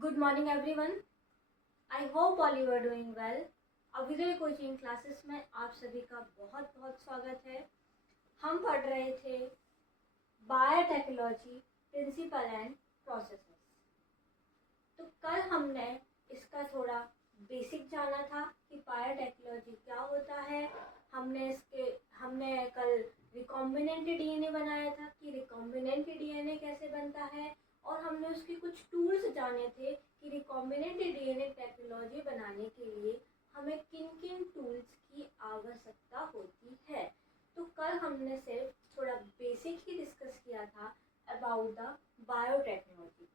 Good morning everyone. I hope all you are doing well. Abhyudaya coaching classes में आप सभी का बहुत बहुत स्वागत है। हम पढ़ रहे थे बायोटेक्नोलॉजी प्रिंसिपल एंड प्रोसेसेस। तो कल हमने इसका थोड़ा बेसिक जाना था कि बायोटेक्नोलॉजी क्या होता है। हमने कल रिकॉम्बिनेंट डीएनए बनाया था कि रिकॉम्बिनेंट डीएनए कैसे बनता है, और हमने उसके कुछ टूल्स जाने थे कि रिकॉम्बिनेंट डीएनए टेक्नोलॉजी बनाने के लिए हमें किन किन टूल्स की आवश्यकता होती है। तो कल हमने सिर्फ थोड़ा बेसिक ही डिस्कस किया था अबाउट द बायोटेक्नोलॉजी।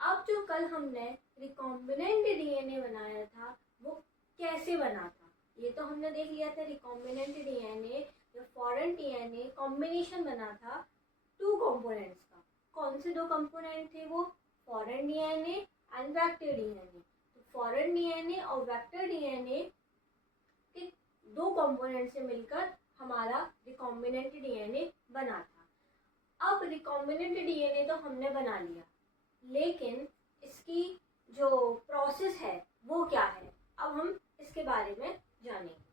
अब जो कल हमने रिकॉम्बिनेंट डीएनए बनाया था वो कैसे बना था ये तो हमने देख लिया था। रिकॉम्बिनेंट डीएनए या फॉरेन डीएनए कॉम्बिनेशन बना था टू कंपोनेंट्स का। कौन से दो कंपोनेंट थे वो? Foreign DNA and vector DNA. तो फॉरेन डीएनए और वेक्टर डीएनए के दो कंपोनेंट से मिलकर हमारा रिकॉम्बिनेंट डीएनए बना था। अब रिकॉम्बिनेंट डीएनए तो हमने बना लिया, लेकिन इसकी जो प्रोसेस है वो क्या है, अब हम इसके बारे में जानेंगे।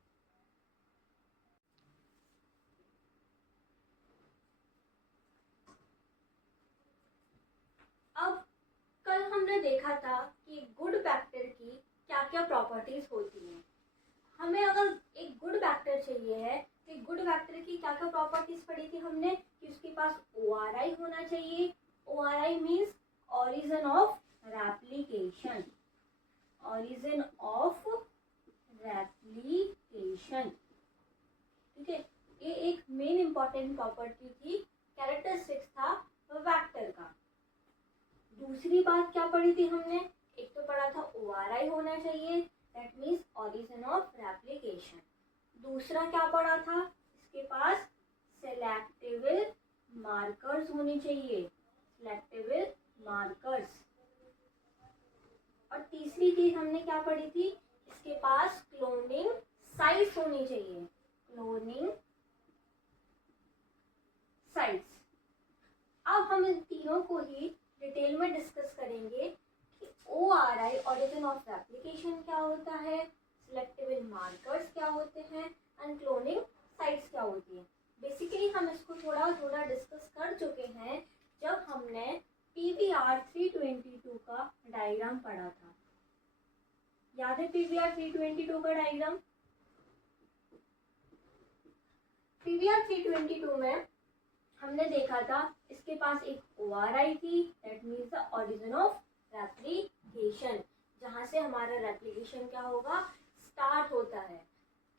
अब कल हमने देखा था कि गुड बैक्टर की क्या क्या प्रॉपर्टीज होती हैं। हमें अगर एक गुड बैक्टर चाहिए है तो गुड बैक्टर की क्या क्या प्रॉपर्टीज पढ़ी थी हमने कि उसके पास ORI होना चाहिए। ORI means origin of replication. Origin of replication, ठीक है। ये एक मेन इंपॉर्टेंट प्रॉपर्टी थी, कैरेक्टरिस्टिक्स था वेक्टर का। दूसरी बात क्या पढ़ी थी हमने? एक तो पढ़ा था ORI होना चाहिए, that means origin of replication. दूसरा क्या पढ़ा था? इसके पास सेलेक्टेबल मार्कर्स होने चाहिए, सेलेक्टेबल मार्कर्स। और तीसरी चीज हमने क्या पढ़ी थी? इसके पास क्लोनिंग साइट्स होनी चाहिए, क्लोनिंग साइट्स। अब हम इन तीनों को ही डिटेल में डिस्कस करेंगे कि ORI ऑरिजिन ऑफ रेप्लिकेशन क्या होता है, सिलेक्टेबल मार्कर्स क्या होते हैं एंड क्लोनिंग साइट्स क्या होती है। बेसिकली हम इसको थोड़ा थोड़ा डिस्कस कर चुके हैं जब हमने PBR 322 का डायग्राम पढ़ा था। याद है PBR 322 का डायग्राम? PBR 322 में हमने देखा था इसके पास एक ORI थी, that means the origin of replication, जहां से हमारा रेप्लिकेशन क्या होगा, स्टार्ट होता है,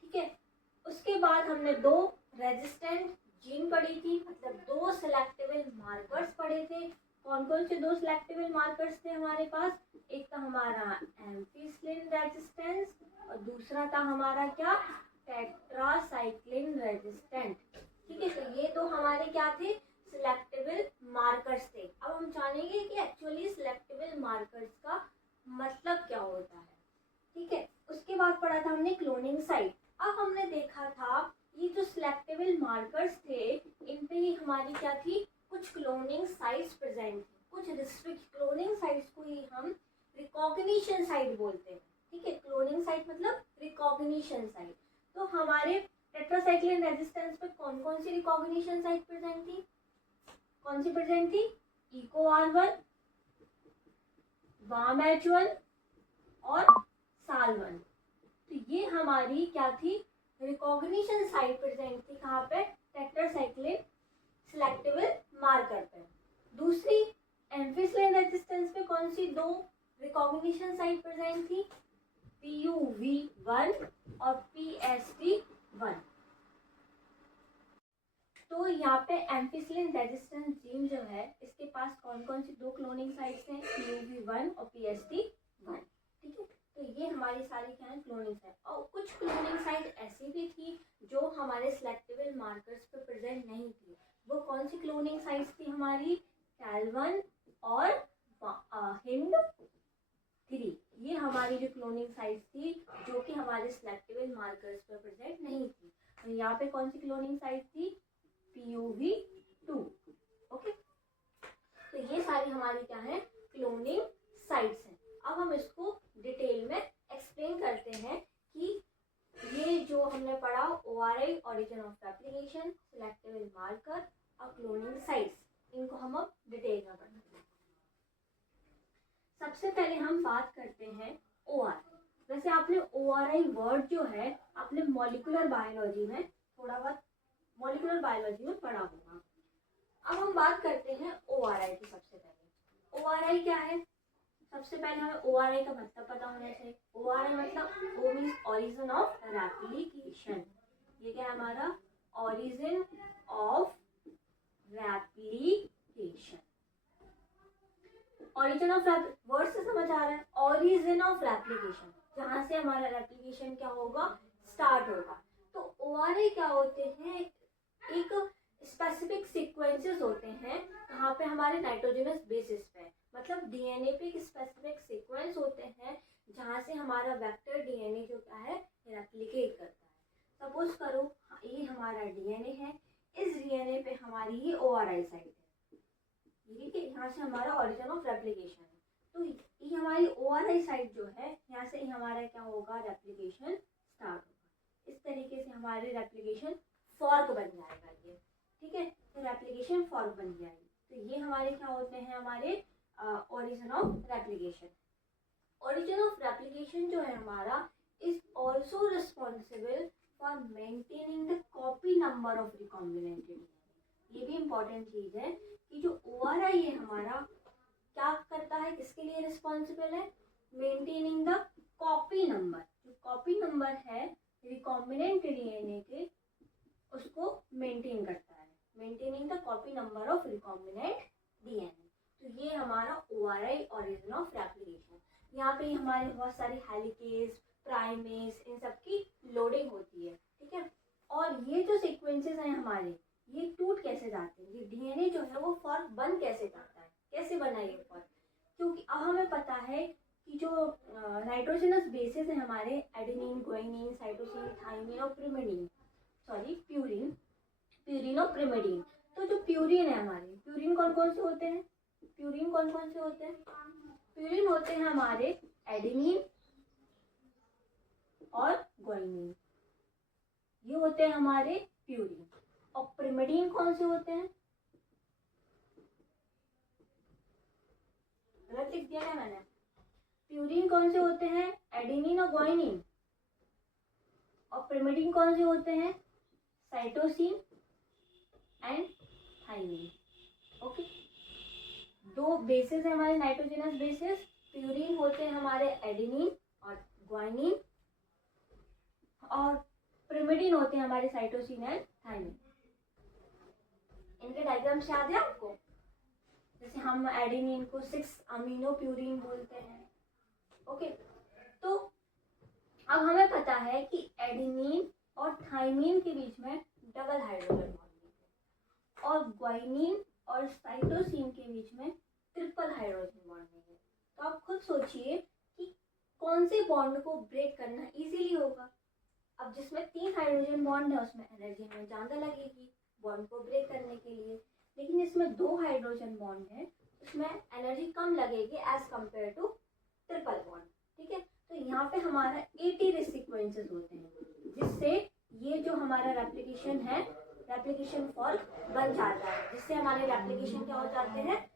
ठीक है। उसके बाद हमने दो रेजिस्टेंट जीन पढ़ी थी, मतलब दो सिलेक्टेबल मार्कर्स पढ़े थे। कौन कौन से दो सिलेक्टेबल मार्कर्स थे हमारे पास? एक था हमारा एम्फिसिलिन रेजिस्टेंस और दूसरा था हमारा क्या, टेट्रासाइक्लिन रेजिस्टेंट, ठीक है। तो ये दो हमारे क्या थे, सिलेक्टेबल मार्कर्स थे। अब हम जानेंगे कि एक्चुअली सिलेक्टेबल मार्कर्स का मतलब क्या होता है, ठीक है। उसके बाद पढ़ा था हमने क्लोनिंग साइट। अब हमने देखा था ये जो सिलेक्टेबल मार्कर्स थे इन पे ही हमारी क्या थी, कुछ क्लोनिंग साइट्स प्रेजेंट थी, कुछ रिस्ट्रिक्ट क्लोनिंग साइट्स को ही हम रिकॉग्निशन साइट बोलते हैं, ठीक है। क्लोनिंग साइट मतलब रिकॉग्निशन साइट। तो हमारे टेट्रासाइक्लिन रेजिस्टेंस पे कौन कौन सी रिकॉग्निशन साइट प्रेजेंट थी? कौन सी प्रेजेंट थी? EcoR1, WAMH1 और SAL1। तो ये हमारी क्या थी, रिकॉग्निशन साइट प्रेजेंट थी। कहाँ पे? टेट्रासाइक्लिन सिलेक्टेबल मार्कर पे। दूसरी एम्फिसिलिन रेजिस्टेंस पे कौन सी दो रिकॉग्निशन साइट प्रेजेंट थी? PUV1 और PST1। तो यहाँ पे एम्फिसिलिन रेजिस्टेंस जीन जो है इसके पास कौन कौन सी दो क्लोनिंग साइट्स हैं? PUV1 और PST1, ठीक है। तो ये हमारी सारी क्या है, क्लोनिंग साइट। और कुछ क्लोनिंग साइट ऐसी भी थी जो हमारे सिलेक्टेबल मार्कर्स पे प्रेजेंट नहीं थी। वो कौन सी क्लोनिंग साइट्स थी हमारी? CAL1 और HIND3। ये हमारी जो क्लोनिंग साइट्स थी जो कि हमारे सिलेक्टेबल मार्कर्स पे प्रेजेंट नहीं थी। तो यहाँ पे कौन सी क्लोनिंग साइट थी? PUV2, okay. तो ये सारी हमारी क्या है, क्लोनिंग साइट और क्लोनिंग साइट्स। इनको हम अब डिटेल में पढ़ेंगे। सबसे पहले हम बात करते हैं ORI। वैसे आपने ORI वर्ड जो है आपने मॉलिक्यूलर बायोलॉजी में थोड़ा बहुत मॉलिक्यूलर बायोलॉजी में पढ़ा होगा। अब हम बात करते हैं ORI की। सबसे पहले ORI क्या है? सबसे पहले हमें ORI का मतलब पता होना चाहिए। ORI मतलब O means origin of replication. ये क्या है हमारा? Origin of replication. Origin of word से समझ आ रहा है? ओरिजिन ऑफ रेप्लिकेशन, जहां से हमारा रेप्लिकेशन क्या होगा? स्टार्ट होगा। तो ORI क्या होते हैं? एक स्पेसिफिक सीक्वेंसेस होते हैं कहाँ पे? हमारे नाइट्रोजनस बेसिस पे, मतलब DNA पे एक स्पेसिफिक सीक्वेंस होते हैं जहाँ से हमारा वेक्टर DNA जो क्या है रेप्लिकेट करता है। सपोज करो ये हमारा DNA है, इस DNA पे हमारी ये ORI साइट है, ठीक है, यहाँ से हमारा ओरिजिन ऑफ रेप्लिकेशन है। तो ये हमारी ORI साइट जो है, यहाँ से हमारा क्या होगा? रेप्लिकेशन स्टार्ट होगा। इस तरीके से हमारे रेप्लिकेशन फॉर्क बन जाएगा ये, ठीक है। तो रेप्लिकेशन फॉर्क बन जाएगी। तो ये हमारे क्या होते हैं? हमारे origin of replication. Origin of replication जो है हमारा is also responsible for maintaining the copy number of recombinant DNA। ये भी इंपॉर्टेंट चीज है कि जो ORI है हमारा क्या करता है? किसके लिए रिस्पॉन्सिबल है? Maintaining the copy number. जो कॉपी नंबर है रिकॉम्बिनेंट DNA के, उसको मेंटेन करता है। Maintaining the copy number of recombinant DNA। तो ये हमारा ORI ओरिजिन ऑफ रेप्लिकेशन। यहाँ पे हमारे बहुत सारे हेलिकेज, प्राइमेज, इन सब की लोडिंग होती है, ठीक है। और ये जो सीक्वेंसेस हैं हमारे, ये टूट कैसे जाते हैं? ये DNA जो है वो फॉर्क बन कैसे जाता है? कैसे बना ये फॉर्क? क्योंकि अब हमें पता है कि जो नाइट्रोजनस बेसिस है हमारे, एडेनिन, गुआनिन, साइटोसिन, थाइमिन और प्यूरिन और प्रिमिडीन। तो जो प्यूरिन है हमारे, प्यूरिन कौन कौन से होते हैं? प्यूरिन होते हैं हमारे एडेनिन और गुआनिन, ये होते हैं हमारे प्यूरिन। और प्रिमिडीन कौन से होते हैं? गलत लिख दिया है मैंने। प्यूरिन कौन से होते हैं? एडेनिन और गुआनिन। और प्रिमिडीन कौन से होते हैं? Cytosine and thymine. ओके, दो बेसिस है हमारे नाइट्रोजनस बेसिस। प्यूरिन होते हैं हमारे एडेनिन और गुआनिन, और प्रिमिडीन होते हैं हमारे साइटोसिन एंड थाइमिन। इनके डायग्राम्स याद है आपको? जैसे हम एडेनिन को 6 अमीनो प्यूरिन बोलते हैं। ओके, तो अब हमें पता है कि एडेनिन और थाइमिन के बीच में डबल हाइड्रोजन बॉन्डिंग है, और गुआनिन और साइटोसिन के बीच में ट्रिपल हाइड्रोजन बॉन्डिंग है। तो आप खुद सोचिए कि कौन से बॉन्ड को ब्रेक करना इजीली होगा। अब जिसमें 3 हाइड्रोजन बॉन्ड है उसमें एनर्जी हमें ज़्यादा लगेगी बॉन्ड को ब्रेक करने के लिए, लेकिन इसमें 2 हाइड्रोजन बॉन्ड है, उसमें एनर्जी कम लगेगी as compare to triple bond, ठीक है। तो यहाँ पे हमारा 80 सीक्वेंसेस होते हैं, जिससे ये जो हमारा रेप्लिकेशन है, रेप्लिकेशन फॉर्क बन जाता है, जिससे हमारे रेप्लिकेशन क्या हो जाते हैं?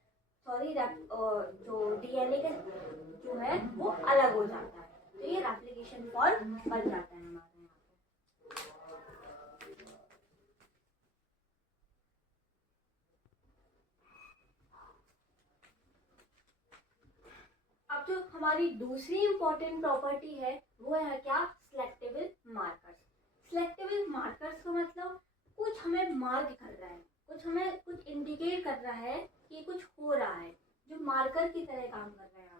जो DNA का जो है वो अलग हो जाता है। तो ये रेप्लिकेशन फॉर्क बन जाता है हमारे यहाँ पे। अब जो हमारी दूसरी इंपॉर्टेंट प्रॉपर्टी है वो है क्या? Selectable markers. सिलेक्टेबल मार्कर्स का मतलब कुछ हमें मार्क कर रहा है, कुछ इंडिकेट कर रहा है कि कुछ हो रहा है, जो मार्कर की तरह काम कर रहा है।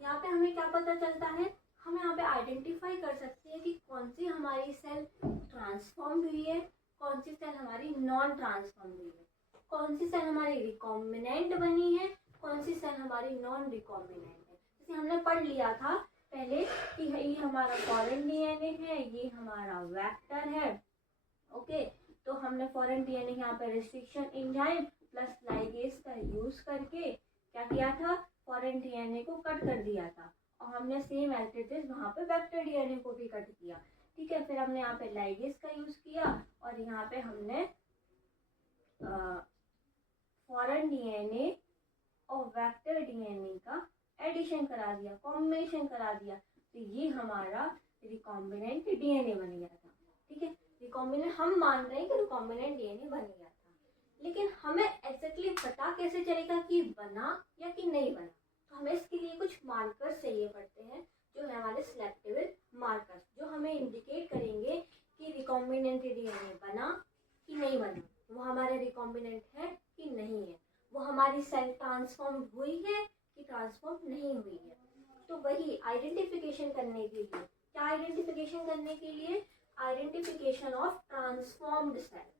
यहाँ पे हमें क्या पता चलता है? हम यहाँ पे आइडेंटिफाई कर सकते हैं कि कौन सी हमारी सेल ट्रांसफॉर्म हुई है, कौन सी सेल हमारी नॉन ट्रांसफॉर्म हुई है, कौन सी सेल हमारी रिकॉम्बिनेंट बनी है, कौन सी सेल हमारी नॉन रिकॉम्बिनेंट है। जैसे हमने पढ़ लिया था पहले कि ये हमारा फॉरेन DNA है, ये हमारा वेक्टर है। ओके, तो हमने फॉरेन DNA यहाँ पे रिस्ट्रिक्शन एंजाइम प्लस लाइगेज का यूज करके क्या किया था? फॉरेन DNA को कट कर दिया था, और हमने सेम एज इट इज वहाँ पे वेक्टर DNA को भी कट किया, ठीक है। फिर हमने यहाँ पे लाइगेज का यूज किया, और यहाँ पे हमने फॉरेन डीएनए और वेक्टर डीएनए का एडिशन करा दिया, कॉम्बिनेशन करा दिया, तो ये हमारा रिकॉम्बिनेंट डीएनए बन गया था। ठीक है, रिकॉम्बिनेंट हम मान रहे हैं कि रिकॉम्बिनेंट डीएनए बन गया था, लेकिन हमें एग्जैक्टली पता कैसे चलेगा कि बना या कि नहीं बना? तो हमें इसके लिए कुछ मार्कर्स चाहिए पड़ते हैं, जो है हमारे सिलेक्टिव मार्कर्स, जो हमें इंडिकेट करेंगे कि रिकॉम्बिनेंट डीएनए बना कि नहीं बना, वो हमारे रिकॉम्बिनेंट है कि नहीं है, वो हमारी सेल ट्रांसफॉर्म हुई है कि ट्रांसफॉर्म नहीं हुई है। तो वही आइडेंटिफिकेशन करने के लिए, क्या आइडेंटिफिकेशन करने के लिए? Identification of transformed cell,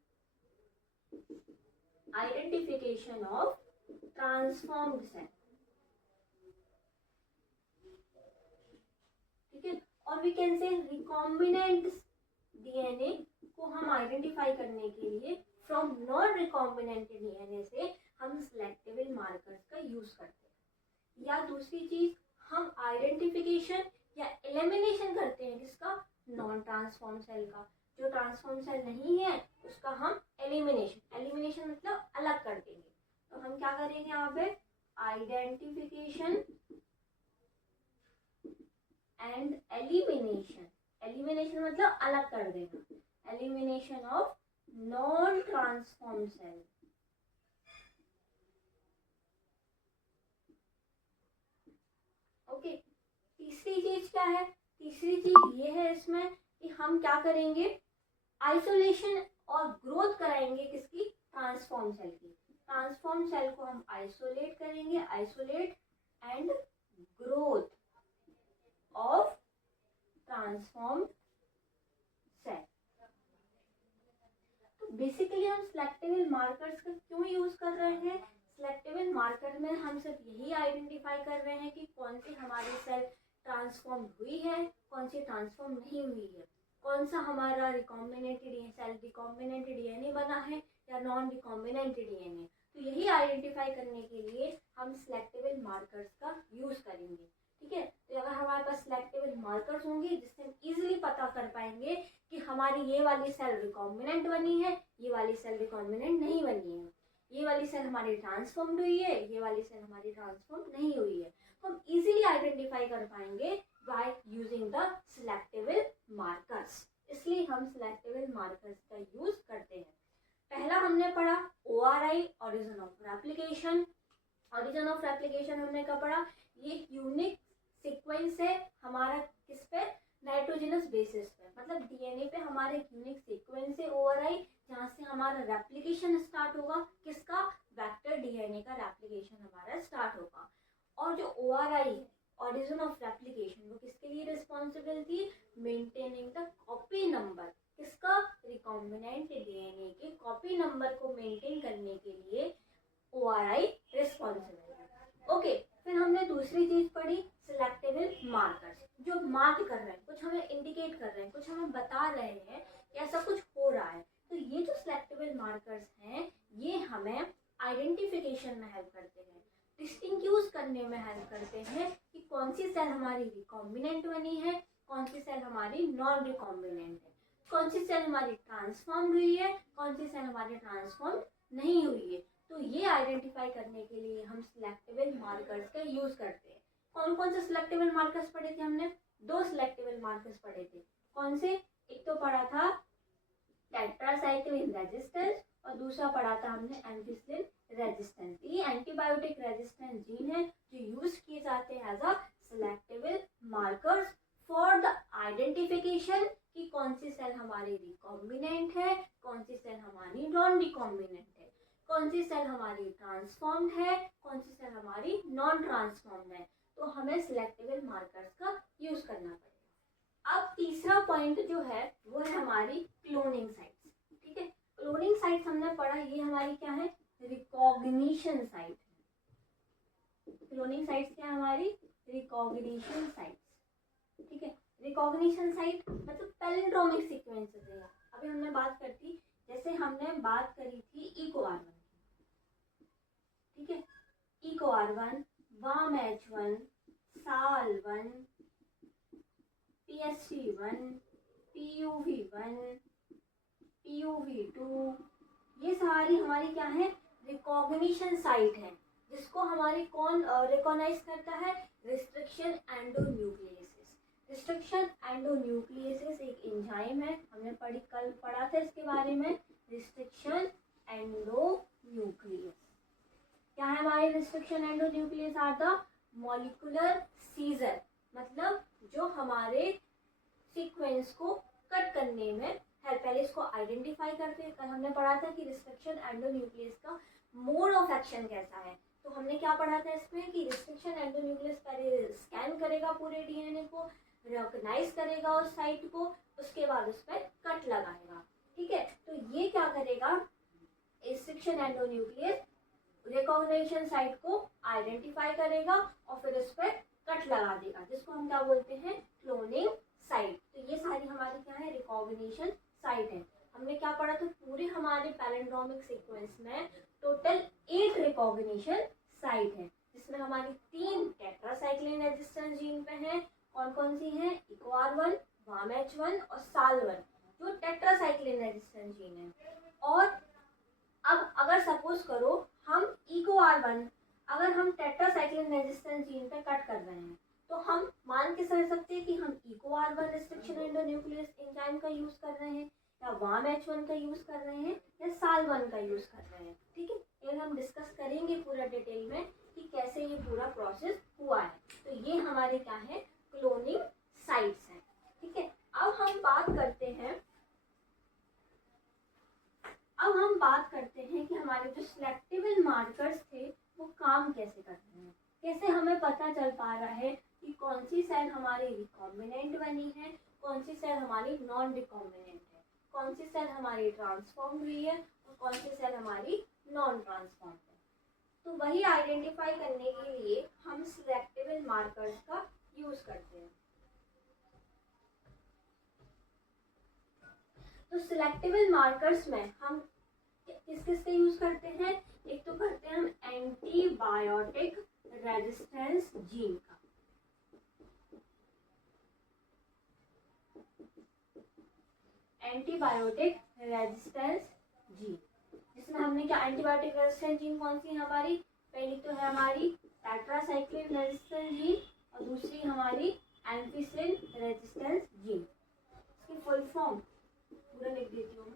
identification of transformed cell. ठीक है, और we can say recombinant DNA को हम आइडेंटिफाई करने के लिए फ्रॉम नॉन रिकॉम्बिनेंट डीएनए से हम सिलेक्टिव मार्कर्स का यूज करते हैं। या दूसरी चीज, हम आइडेंटिफिकेशन या एलिमिनेशन करते हैं किसका? नॉन ट्रांसफॉर्म सेल का। जो ट्रांसफॉर्म सेल नहीं है उसका हम एलिमिनेशन, एलिमिनेशन मतलब अलग कर देंगे। तो हम क्या करेंगे यहाँ पे? आइडेंटिफिकेशन एंड एलिमिनेशन, एलिमिनेशन मतलब अलग कर देना, elimination of non transform cell. Okay, तीसरी चीज क्या है? तीसरी चीज ये है इसमें कि हम क्या करेंगे? आइसोलेशन और ग्रोथ कराएंगे किसकी? ट्रांसफॉर्म सेल की। ट्रांसफॉर्म सेल को हम आइसोलेट करेंगे, isolate and growth of transform cell. तो बेसिकली हम सिलेक्टिव मार्कर्स का क्यों यूज कर रहे हैं? सिलेक्टिव मार्कर में हम सिर्फ यही आइडेंटिफाई कर रहे हैं कि कौन सी हमारी सेल ट्रांसफॉर्म हुई है, कौन सी ट्रांसफॉर्म नहीं हुई है, कौन सा हमारा रिकॉम्बिनेंट सेल रिकॉम्बिनेंट डीएनए बना है या नॉन रिकॉम्बिनेंट डीएनए। तो यही आइडेंटिफाई करने के लिए हम सिलेक्टिव मार्कर्स का यूज करेंगे। ठीक है, तो अगर हमारे पास सिलेक्टिव मार्कर्स होंगे जिससे हम इजीली पता कर पाएंगे कि हमारी ये वाली सेल रिकॉम्बिनेंट बनी है, ये वाली सेल रिकॉम्बिनेंट नहीं बनी है, ये वाली सेल हमारी ट्रांसफॉर्म्ड हुई है, ये वाली सेल हमारी ट्रांसफॉर्म नहीं हुई है, तो हम इजीली आइडेंटिफाई कर पाएंगे by using the selective markers. इसलिए हम सिलेक्टिव मार्कर्स का यूज करते हैं। पहला हमने पढ़ा ORI, origin of replication. Origin of replication हमने कब पढ़ा? ये यूनिक सीक्वेंस है हमारा, किस पे? नाइट्रोजनस बेसिस पे, मतलब डीएनए पे हमारा एक यूनिक सीक्वेंस है ORI, जहाँ से हमारा रेप्लिकेशन स्टार्ट होगा। किसका? वेक्टर डीएनए का रेप्लिकेशन हमारा स्टार्ट होगा। और जो ORI है, ओरिजिन ऑफ रेप्लिकेशन, वो किसके लिए रिस्पॉन्सिबल थी? Maintaining the copy number. किसका? रिकॉम्बिनेंट डीएनए के कॉपी नंबर को मेंटेन करने के लिए ORI रिस्पॉन्सिबल है। ओके, फिर हमने दूसरी चीज पढ़ी सिलेक्टिव मार्कर्स, जो मार्क कर रहे हैं, कुछ हमें इंडिकेट कर रहे हैं, कुछ हमें बता रहे हैं कि ऐसा कुछ हो रहा है। तो ये जो सिलेक्टिव मार्कर्स हैं, ये हमें आइडेंटिफिकेशन में हेल्प करते हैं, डिस्टिंग्विश करने में हेल्प करते हैं कि कौन सी सेल हमारी रिकॉम्बिनेंट बनी है, कौन सी सेल हमारी नॉन रिकॉम्बिनेंट है, कौन सी सेल हमारी ट्रांसफॉर्म हुई है, कौन सी सेल हमारी ट्रांसफॉर्म नहीं हुई है। तो ये आइडेंटिफाई करने के लिए हम सिलेक्टिव मार्कर्स का यूज करते हैं। कौन कौन से सिलेक्टिव मार्कर्स पढ़े थे हमने? 2 सिलेक्टिव मार्कर्स पढ़े थे। कौन से? एक तो पढ़ा था टेट्रासाइक्लिन रेजिस्टेंस और दूसरा पढ़ा था हमने एम्पिसिलिन रेजिस्टेंस। ये एंटीबायोटिक रेजिस्टेंस जीन है जो यूज किए जाते हैं as a selective markers for the identification कि कौन सी सेल हमारी रिकॉम्बिनेंट है, कौन सी सेल हमारी नॉन रिकॉम्बिनेंट है, कौन सी सेल हमारी ट्रांसफॉर्म्ड है, कौन सी सेल हमारी नॉन ट्रांसफॉर्म्ड है। तो हमें सिलेक्टिव मार्कर्स का यूज करना पड़ेगा। अब तीसरा पॉइंट जो है वो है हमारी क्लोनिंग साइट्स। ठीक है, क्लोनिंग साइट्स हमने पढ़ा, ये हमारी क्या है? Recognition site. क्लोनिंग साइट्स क्या है हमारी? Recognition sites. ठीक है, रिकॉग्निशन साइट मतलब पैलिंड्रोमिक सीक्वेंसेस है। अभी हमने बात करी थी, जैसे हमने बात करी थी EcoR1 की। ठीक है, EcoR1, WAM-H1, SAL1, PSC1, PUV1, PUV2, ये सारी हमारी क्या है, रिकॉग्निशन साइट है, जिसको हमारे कौन रिकॉग्नाइज करता है, रिस्ट्रिक्शन एंडोन्यूक्लियसेस। रिस्ट्रिक्शन एंडोन्यूक्लियसेस एक एंजाइम है, हमने कल पढ़ा था इसके बारे में, रिस्ट्रिक्शन एंडोन्यूक्लियस। क्या है हमारे restriction endonuclease? Are the molecular scissor, मतलब जो हमारे सीक्वेंस को कट करने में हेल्प, पहले इसको आइडेंटिफाई करते हैं। कल हमने पढ़ा था कि रिस्ट्रिक्शन एंडोन्यूक्लियस का मोड ऑफ एक्शन कैसा है, तो हमने क्या पढ़ा था इसमें कि रिस्ट्रिक्शन एंडोन्यूक्लियस पहले स्कैन करेगा पूरे डीएनए को, रिकॉग्नाइज करेगा उस साइट को, उसके बाद उस पर कट लगाएगा। ठीक है, तो ये क्या करेगा, रिस्ट्रिक्शन एंडोन्यूक्लियस रिकॉग्निशन साइट को आइडेंटिफाई करेगा और फिर उस पर कट लगा देगा, जिसको हम क्या बोलते हैं, क्लोनिंग साइट। तो ये सारी हमारी क्या है, रिकॉग्निशन साइट है। हमने क्या पढ़ा था, पूरे हमारे पैलिंड्रोमिक सीक्वेंस में टोटल 8 रिकॉग्निशन साइट है, जिसमें हमारी 3 टेट्रासाइक्लिन रेजिस्टेंस जीन पे हैं। कौन कौन सी हैं, EcoR1, WAMH1 और SAL1, जो टेट्रासाइक्लिन रेजिस्टेंस जीन है। और अब अगर सपोज करो हम EcoR1 अगर हम टेट्रासाइक्लिन रेजिस्टेंस जीन पे कट कर रहे हैं, तो हम मान के समझ सकते हैं कि हम EcoR1 रिस्ट्रिक्शन एंडोन्यूक्लियस एंजाइम का यूज कर रहे हैं, या WAMH1 का यूज कर रहे हैं, या SAL1 का यूज कर रहे हैं। ठीक है, ये हम डिस्कस करेंगे पूरा डिटेल में कि कैसे ये पूरा प्रोसेस हुआ है। तो ये हमारे क्या है, क्लोनिंग साइट्स हैं। ठीक है, अब हम बात करते हैं कि हमारे जो सिलेक्टेबल मार्कर्स थे वो काम कैसे करते हैं, कैसे हमें पता चल पा रहा है कि कौन सी सेल हमारी रिकॉम्बिनेंट बनी है, कौन सी सेल हमारी नॉन रिकॉम्बिनेंट है, कौन सी सेल हमारी ट्रांसफॉर्म हुई है और कौन सी सेल हमारी नॉन ट्रांसफॉर्म है। तो वही आइडेंटिफाई करने के लिए हम सिलेक्टेबल मार्कर्स का यूज करते हैं। तो सिलेक्टेबल मार्कर्स में हम किस किस का यूज करते हैं, एक तो करते हैं हम एंटीबायोटिक रेजिस्टेंस जीन का। एंटीबायोटिक रेजिस्टेंस जीन, जिसमें हमने क्या, एंटीबायोटिक रेजिस्टेंस जीन कौन सी है हमारी, पहली तो है हमारी टेट्रासाइक्लिन रेजिस्टेंस जीन और दूसरी हमारी एम्फिसिलिन रेजिस्टेंस जीन। इसकी फुल फॉर्म पूरा लिख देती हूँ,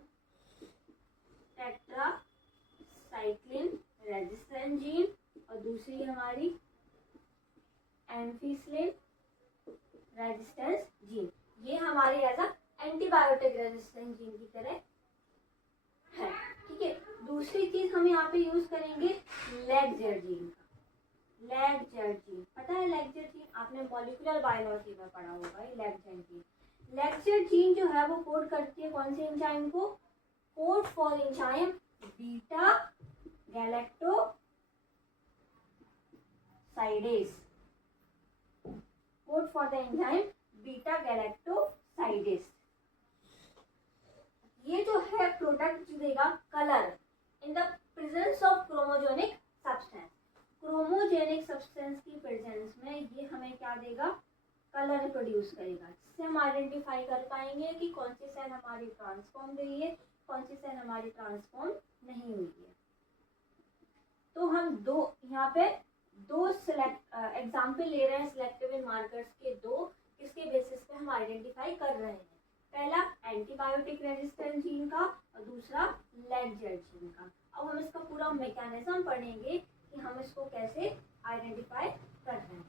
टेट्रासाइक्लिन रेजिस्टेंस जीन और दूसरी हमारी एम्फिसिलिन रेजिस्टेंस जीन। ये हमारी as a antibiotic resistance gene की तरह है। ठीक है, दूसरी चीज हम यहाँ पे यूज करेंगे लेगजेर जीन का। लेगजेर जीन पता है, लेगजेर जीन आपने मॉलिक्यूलर बायोलॉजी में पढ़ा होगा। लेगजेर जीन, लेगजेर जीन जो है वो कोड करती है कौन से एंजाइम को, code for enzyme beta galactosidase, code for the enzyme beta galactosidase. ये जो है प्रोडक्ट देगा colour in the presence of chromogenic substance. Chromogenic substance की प्रेजेंस में ये हमें क्या देगा, कलर प्रोड्यूस करेगा, जिससे हम आइडेंटिफाई कर पाएंगे कि कौन सी सेल हमारी ट्रांसफॉर्म हुई है, कौन सी सेल हमारी ट्रांसफॉर्म नहीं हुई है। तो हम यहाँ पे दो एग्जाम्पल ले रहे हैं सिलेक्टेबल मार्कर्स के, दो किसके बेसिस पे हम आइडेंटिफाई कर रहे हैं। पहला एंटीबायोटिक रेजिस्टेंस जीन का और दूसरा लेगजेर जीन का। अब हम इसका पूरा मैकेनिज्म पढ़ेंगे कि हम इसको कैसे आइडेंटिफाई कर रहे हैं।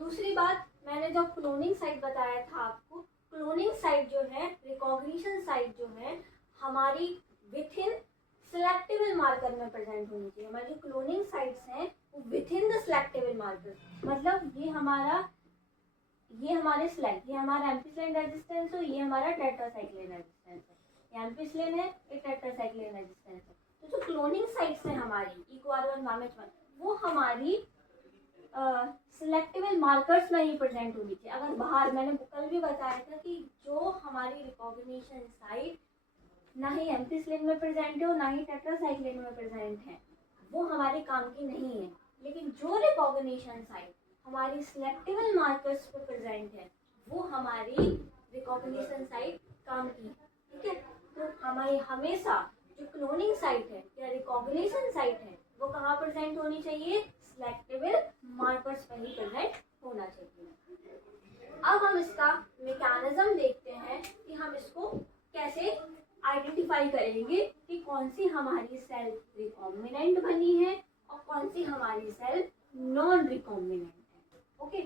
दूसरी बात, मैंने जब क्लोनिंग साइट बताया था आपको, क्लोनिंग साइट जो है, रिकॉग्निशन साइट जो है, हमारी विथ इन सिलेक्टेबल मार्कर में प्रेजेंट होनी चाहिए। हमारी जो क्लोनिंग साइट्स हैं वो with in the selectable marker, मतलब ये हमारे सिलेक्ट, ये हमारा एम्फिसिलिन रेजिस्टेंस हो, ये हमारा टेट्रासाइक्लिन रेजिस्टेंस है, ये एम्फिसिलिन है, ये टेट्रासाइक्लिन रेजिस्टेंस है। तो जो क्लोनिंग साइट्स हैं हमारी EcoR1, WAMH1, वो हमारी सिलेक्टेबल मार्कर्स में ही प्रेजेंट होनी चाहिए। अगर बाहर, मैंने कल भी बताया था कि जो हमारी रिकॉग्निशन साइट ना ही एम्फिसिलिन में प्रेजेंट है और ना ही टेट्रासाइक्लिन में प्रेजेंट है, वो हमारे काम की नहीं है। लेकिन जो रिकॉग्निशन साइट हमारी सिलेक्टेबल मार्कर्स पे प्रेजेंट है, वो हमारी रिकॉग्निशन साइट काम की है। ठीक है, तो हमें हमेशा जो क्लोनिंग साइट है या रिकॉग्निशन साइट है वो कहाँ प्रेजेंट होनी चाहिए, सिलेक्टेबल मार्कर्स पर ही प्रेजेंट होना चाहिए। अब हम इसका मैकेनिज्म देखते हैं कि हम इसको कैसे आइडेंटिफाई करेंगे कि कौन सी हमारी सेल रिकॉम्बिनेंट बनी है और कौन सी हमारी सेल नॉन रिकॉम्बिनेंट है। ओके,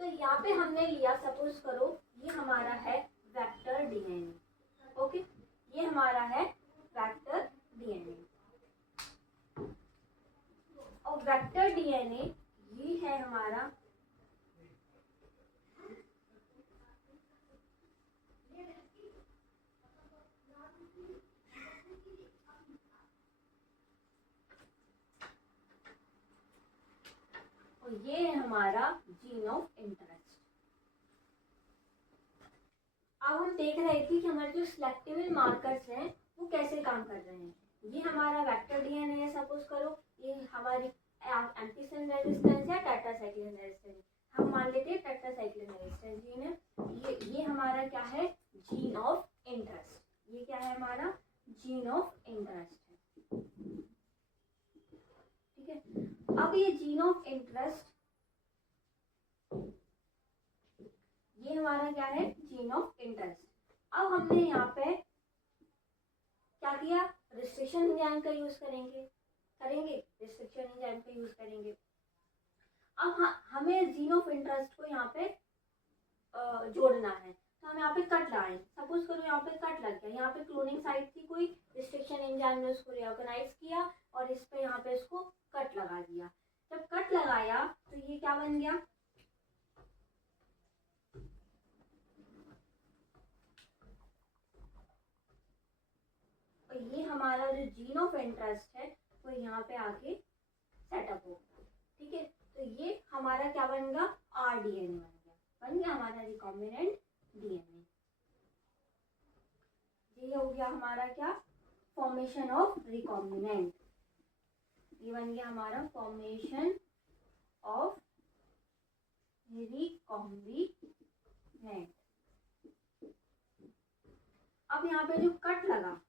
तो यहाँ पे हमने लिया, सपोज करो ये हमारा है वेक्टर डीएनए। ओके, ये हमारा है वेक्टर डीएनए और वेक्टर डीएनए ये है हमारा और ये है हमारा जीन ऑफ इंटरेस्ट। अब हम देख रहे थे कि हमारे जो सिलेक्टिव मार्कर्स हैं वो कैसे काम कर रहे हैं। ये हमारा वेक्टर डीएनए है, सपोज करो ये हमारी एंटीसेन रेजिस्टेंस या टेट्रासाइक्लिन रेजिस्टेंस, हम मान लेते हैं टेट्रासाइक्लिन रेजिस्टेंस जीन है। ये हमारा क्या है, जीन ऑफ इंटरेस्ट। ये क्या है हमारा जीन ऑफ इंटरेस्ट है। ठीक है, अब ये जीन ऑफ इंटरेस्ट ये हमारा क्या है, जीन ऑफ इंटरेस्ट। अब हमने यहाँ पे क्या किया, रिस्ट्रिक्शन एंजाइम का यूज करेंगे रिस्ट्रिक्शन एंजाइम का यूज करेंगे। अब हमें जीन ऑफ इंटरेस्ट को यहाँ पे जोड़ना है, तो हम यहाँ पे कट लगाएं। सपोज करो यहाँ पे कट लग गया, यहाँ पे क्लोनिंग साइट थी कोई, रिस्ट्रिक्शन एंजाइम ने उसको रिऑर्गेनाइज किया और इस पे यहाँ पे इसको कट लगा दिया। जब कट लगाया तो ये क्या बन गया, ये हमारा जो जीन ऑफ इंटरेस्ट है वो यहाँ पे आके सेटअप होगा। ठीक है, तो ये हमारा क्या बन गया, आरडीएनए बन गया हमारा रिकॉम्बिनेंट डीएनए। ये हो गया हमारा क्या, फॉर्मेशन ऑफ रिकॉम्बिनेंट। ये बन गया हमारा फॉर्मेशन ऑफ रिकॉम्बिनेंट। अब यहाँ पे जो कट लगा,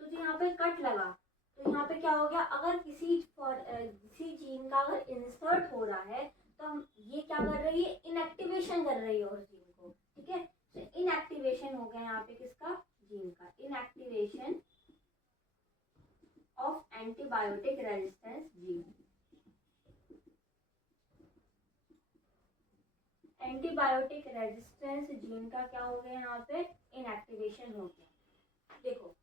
तो यहाँ पे कट लगा तो यहाँ पे क्या हो गया, अगर किसी जीन का अगर इंसर्ट हो रहा है तो हम ये क्या कर रही है, इनएक्टिवेशन कर रही है उस जीन को। ठीक है, तो इनएक्टिवेशन हो गया यहाँ पे किसका, जीन का, inactivation of antibiotic resistance gene. Antibiotic resistance gene का क्या हो गया, यहाँ पे इनएक्टिवेशन हो गया। देखो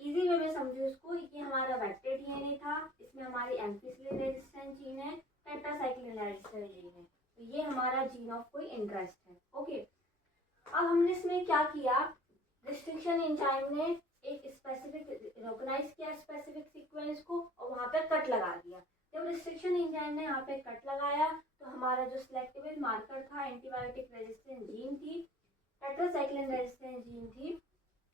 इजी वे में समझो इसको, ये हमारा वेक्टर डीएनए था, इसमें हमारी एम्फिसिलिन रेजिस्टेंस जीन है, टेट्रासाइक्लिन रेजिस्टेंस जीन है, तो ये हमारा जीन ऑफ कोई इंटरेस्ट है। ओके, अब हमने इसमें क्या किया, रिस्ट्रिक्शन एंजाइम ने एक स्पेसिफिक रिकॉग्नाइज किया स्पेसिफिक सीक्वेंस को और वहां पे कट लगा दिया। जब रिस्ट्रिक्शन एंजाइम ने यहाँ पे कट लगाया तो हमारा जो सिलेक्टिव मार्कर था एंटीबायोटिक रेजिस्टेंस जीन थी, टेट्रासाइक्लिन रेजिस्टेंस जीन थी,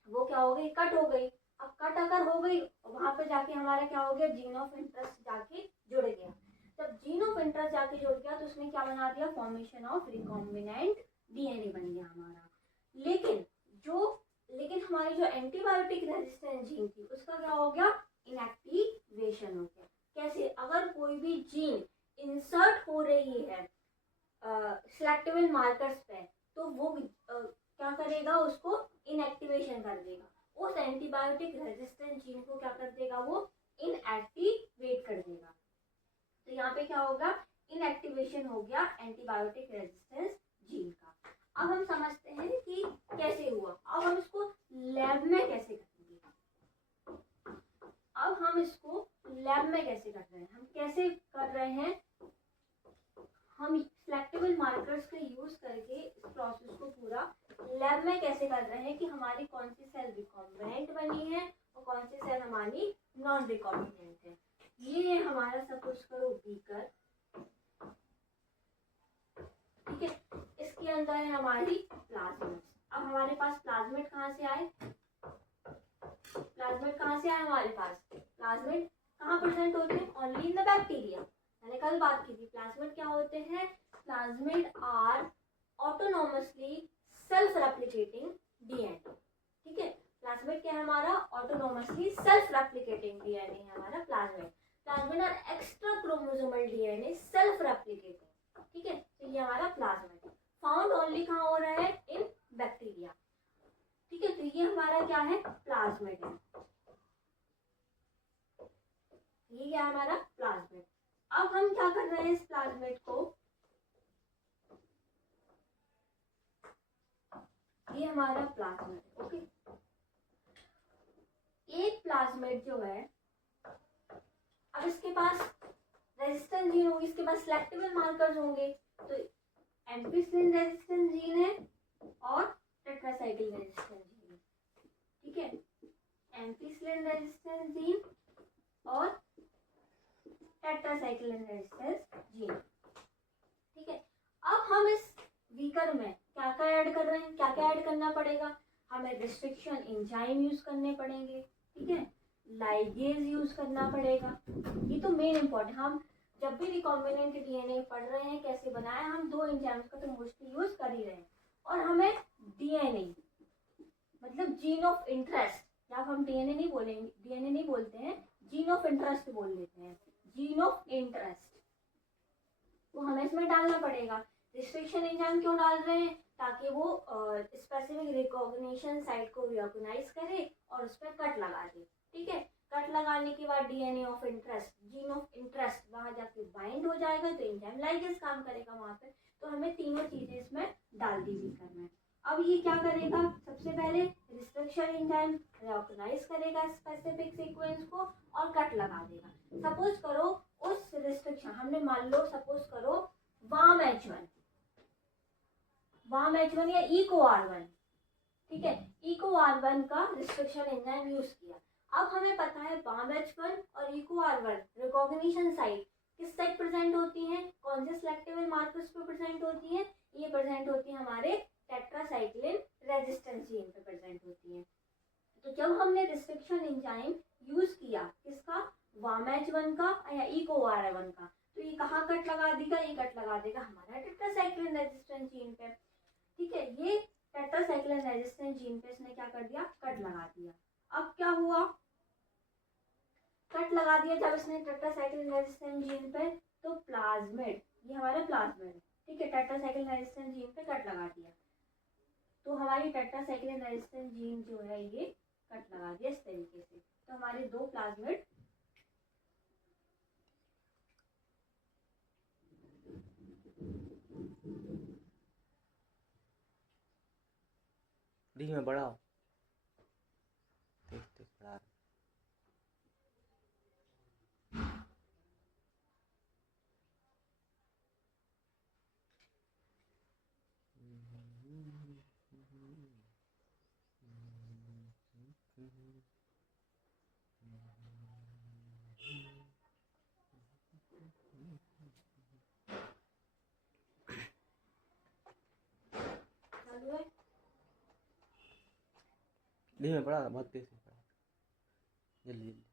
वो क्या हो गई, कट हो गई। अब कट अगर हो गई वहां पे जाके हमारा क्या हो गया, जीन ऑफ इंटरेस्ट जाके जुड़ गया। जब जीन ऑफ इंटरेस्ट जाके जुड़ गया तो उसने क्या बना दिया, फॉर्मेशन ऑफ रिकॉम्बिनेंट डीएनए बन गया हमारा। लेकिन हमारी जो एंटीबायोटिक रेजिस्टेंस जीन थी उसका क्या हो गया, इनएक्टिवेशन हो गया। कैसे, अगर कोई भी जीन इंसर्ट हो रही है सिलेक्टिव मार्कर्स पे तो वो क्या करेगा, उसको इनएक्टिवेशन कर देगा, उस एंटीबायोटिक रेजिस्टेंस जीन को क्या कर देगा, वो इनएक्टिवेट कर देगा। तो यहाँ पे क्या होगा, इनएक्टिवेशन हो गया एंटीबायोटिक रेजिस्टेंस जीन का। अब हम समझते हैं कि कैसे हुआ। अब हम इसको लैब में कैसे करेंगे, हम कैसे कर रहे हैं, हम सिलेक्टिव मार्कर्स का यूज करके इस प्रोसेस को पूरा लैब में कैसे कर रहे हैं कि हमारी कौन सी सेल रिकॉम्बिनेंट बनी है और कौन सी सेल हमारी नॉन रिकॉम्बिनेंट है। ये है हमारा सपोज करो बीकर, ठीक है, इसके अंदर है हमारी प्लाज्मेट। अब हमारे पास प्लाज्मेट कहाँ से आए, हमारे पास प्लाज्मेट कहाँ प्रेजेंट होते हैं, ओनली इन द बैक्टीरिया। मैंने कल बात की थी, प्लाज्मेट क्या होते हैं, plasmid are autonomously self replicating DNA. ठीक है, प्लाज्मिड क्या है हमारा, ऑटोनोमसली सेल्फ रेप्लिकेटिंग डीएनए है हमारा प्लाज्मिड। प्लाज्मिड और extra chromosomal DNA self replicating. ठीक है, तो ये हमारा प्लाज्मिड फाउंड ओनली कहाँ हो रहा है, इन बैक्टीरिया। ठीक है, तो ये हमारा क्या है, प्लाज्मिड है। ये क्या हमारा प्लाज्मिड। अब हम क्या कर रहे हैं इस प्लाज्मिड को, ये हमारा प्लाज्मिड। ओके, एक प्लाज्मिड जो है, अब इसके पास रेजिस्टेंस जीन होगी, इसके पास सिलेक्टिव मार्कर्स होंगे, तो एम्फिसिलिन रेजिस्टेंस जीन है और टेट्रासाइक्लिन रेजिस्टेंस जीन। ठीक है, एम्फिसिलिन रेजिस्टेंस जीन और टेट्रासाइक्लिन रेजिस्टेंस जीन। ठीक है, अब हम इस बीकर में क्या क्या ऐड कर रहे हैं, क्या क्या ऐड करना पड़ेगा, हमें रिस्ट्रिक्शन एंजाइम यूज करने पड़ेंगे। ठीक है, लाइगेज यूज करना पड़ेगा, ये तो मेन इंपॉर्टेंट। हम जब भी रिकॉम्बिनेंट डीएनए पढ़ रहे हैं कैसे बनाए, हम दो एंजाइम्स का तो मोस्टली यूज कर ही रहे हैं। और हमें डीएनए मतलब जीन ऑफ इंटरेस्ट, या हम डीएनए नहीं बोलेंगे, डीएनए नहीं बोलते हैं, जीन ऑफ इंटरेस्ट बोल देते हैं, जीन ऑफ इंटरेस्ट, तो हमें इसमें डालना पड़ेगा। रिस्ट्रिक्शन एंजाइम क्यों डाल रहे हैं, ताकि वो स्पेसिफिक रिकॉग्निशन साइट को रिकॉग्नाइज करे और उस पर कट लगा दे। ठीक है, कट लगाने के बाद DNA of interest, gene of interest वहां जाके बाइंड हो जाएगा, तो एंजाइम लाइगेज काम करेगा वहां पे। तो हमें तीनों चीजें इसमें डाल दी हुई करना है। अब ये क्या करेगा, सबसे पहले रिस्ट्रिक्शन एंजाइम रिकॉग्नाइज करेगा स्पेसिफिक सीक्वेंस को और कट लगा देगा। सपोज करो उस रिस्ट्रिक्शन, हमने मान लो सपोज करो वाम-H1 या EcoR1, ठीक है, EcoR1 का रिस्ट्रिक्शन एंजाइम यूज किया। अब हमें पता है वाम-H1 और EcoR1 रिकॉग्निशन साइट किस साइड प्रेजेंट होती हैं, कौन से सिलेक्टिव मार्कर्स पे प्रेजेंट होती है, ये प्रेजेंट होती है हमारे टेट्रासाइक्लिन रेजिस्टेंस जीन पे प्रेजेंट होती है। तो जब हमने रिस्ट्रिक्शन एंजाइम यूज किया किसका, वाम-H1 का या EcoR1 का, तो ये कहाँ कट लगा देगा, ये कट लगा देगा हमारा टेट्रासाइक्लिन रेजिस्टेंस जीन पे। ठीक है, ये टेट्रासाइक्लिन रेजिस्टेंस जीन पे इसने क्या कर दिया, कट लगा दिया। अब क्या हुआ, कट लगा दिया जब इसने टेट्रासाइक्लिन रेजिस्टेंस जीन पे, तो प्लाज्मिड, ये हमारा प्लाज्मिड है। ठीक है, टेट्रासाइक्लिन रेजिस्टेंस जीन पे कट लगा दिया, तो हमारी टेट्रासाइक्लिन रेजिस्टेंस जीन जो है ये कट लगा दिया इस तरीके से। तो हमारे दो प्लाज्मिड में बढ़ाओ, देख देख बढ़ा चालू है। में बढ़ा, बहुत तेज से बढ़ा, जल्दी जल्दी।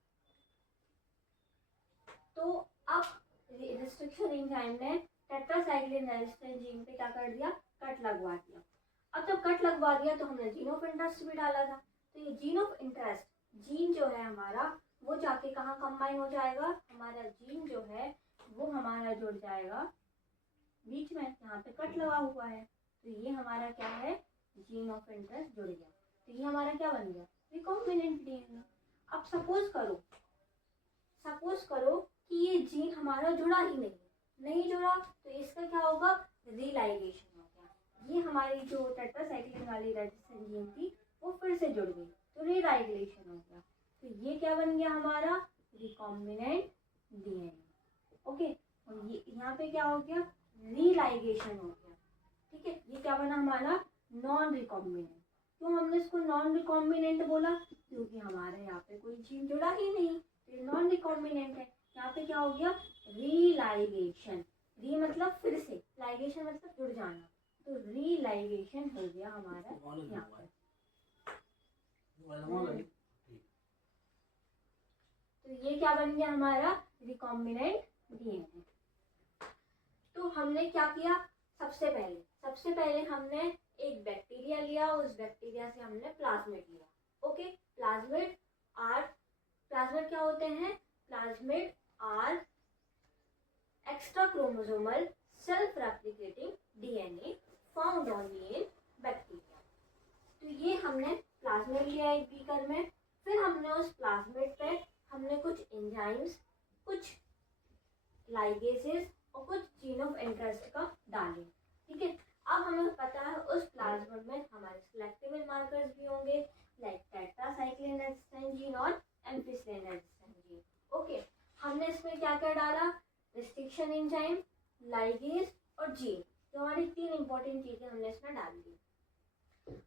तो अब रिस्ट्रिक्शन एंजाइम ने टेट्रासाइक्लिन रेजिस्टेंस जीन पे क्या कर दिया, कट लगवा दिया। अब जब कट लगवा दिया तो हमने जीन ऑफ इंटरेस्ट भी डाला था, तो ये जीन ऑफ इंटरेस्ट जीन जो है हमारा वो जाके कहाँ कंबाइन हो जाएगा, हमारा जीन जो है वो हमारा जुड़ जाएगा बीच में, यहाँ पे कट लगा हुआ है, तो ये हमारा क्या है, जीन ऑफ इंटरेस्ट जुड़ गया। तो ये हमारा क्या बन गया, रिकॉम्बिनेंट डीएनए। अब सपोज करो कि ये जीन हमारा जुड़ा ही नहीं जुड़ा, तो इसका क्या होगा, रीलाइगेशन हो गया। ये हमारी जो टेट्रासाइक्लिन वाली रेजिस्टेंस जीन थी वो फिर से जुड़ गई, तो रीलाइगेशन हो गया। तो ये क्या बन गया हमारा, रिकॉम्बिनेंट डीएनए। ओके, और ये यहाँ पे क्या हो गया, रीलाइगेशन हो गया। ठीक है, ये क्या बना हमारा, नॉन रिकॉम्बिनेंट। क्यों हमने इसको नॉन रिकॉम्बिनेंट बोला, क्योंकि हमारे यहाँ पे कोई जीन जुड़ा ही नहीं, तो नॉन रिकॉम्बिनेंट है। यहाँ पे क्या हो गया, रीलाइगेशन, री मतलब फिर से, लाइगेशन मतलब जुड़ जाना, तो रीलाइगेशन हो गया हमारा यहाँ पर। तो ये क्या बन गया हमारा, रिकॉम्बिनेंट डीएनए। तो हमने क्या किया, सबसे पहले हमने एक बैक्टीरिया लिया, उस बैक्टीरिया से हमने प्लाज्मिड लिया। ओके, प्लाज्मिड क्या होते हैं? Plasmid are extra chromosomal self replicating DNA found only in bacteria. तो ये हमने प्लाज्मिड लिया एक बीकर में, फिर हमने उस प्लाज्मिड पे हमने कुछ एंजाइम्स, कुछ लाइगेसेस और कुछ जीन ऑफ इंटरेस्ट का डाले। ठीक है, अब हमें पता है उस प्लाज्मिड में हमारे सिलेक्टिव मार्कर्स भी होंगे, लाइक टेट्रासाइक्लिन रेजिस्टेंट जीन और एम्फिसिलिन रेजिस्टेंट जीन। ओके, हमने इसमें क्या क्या डाला? रिस्ट्रिक्शन एंजाइम, लाइगेज और जीन, जो हमारी 3 इंपॉर्टेंट चीजें हमने इसमें डाल दी।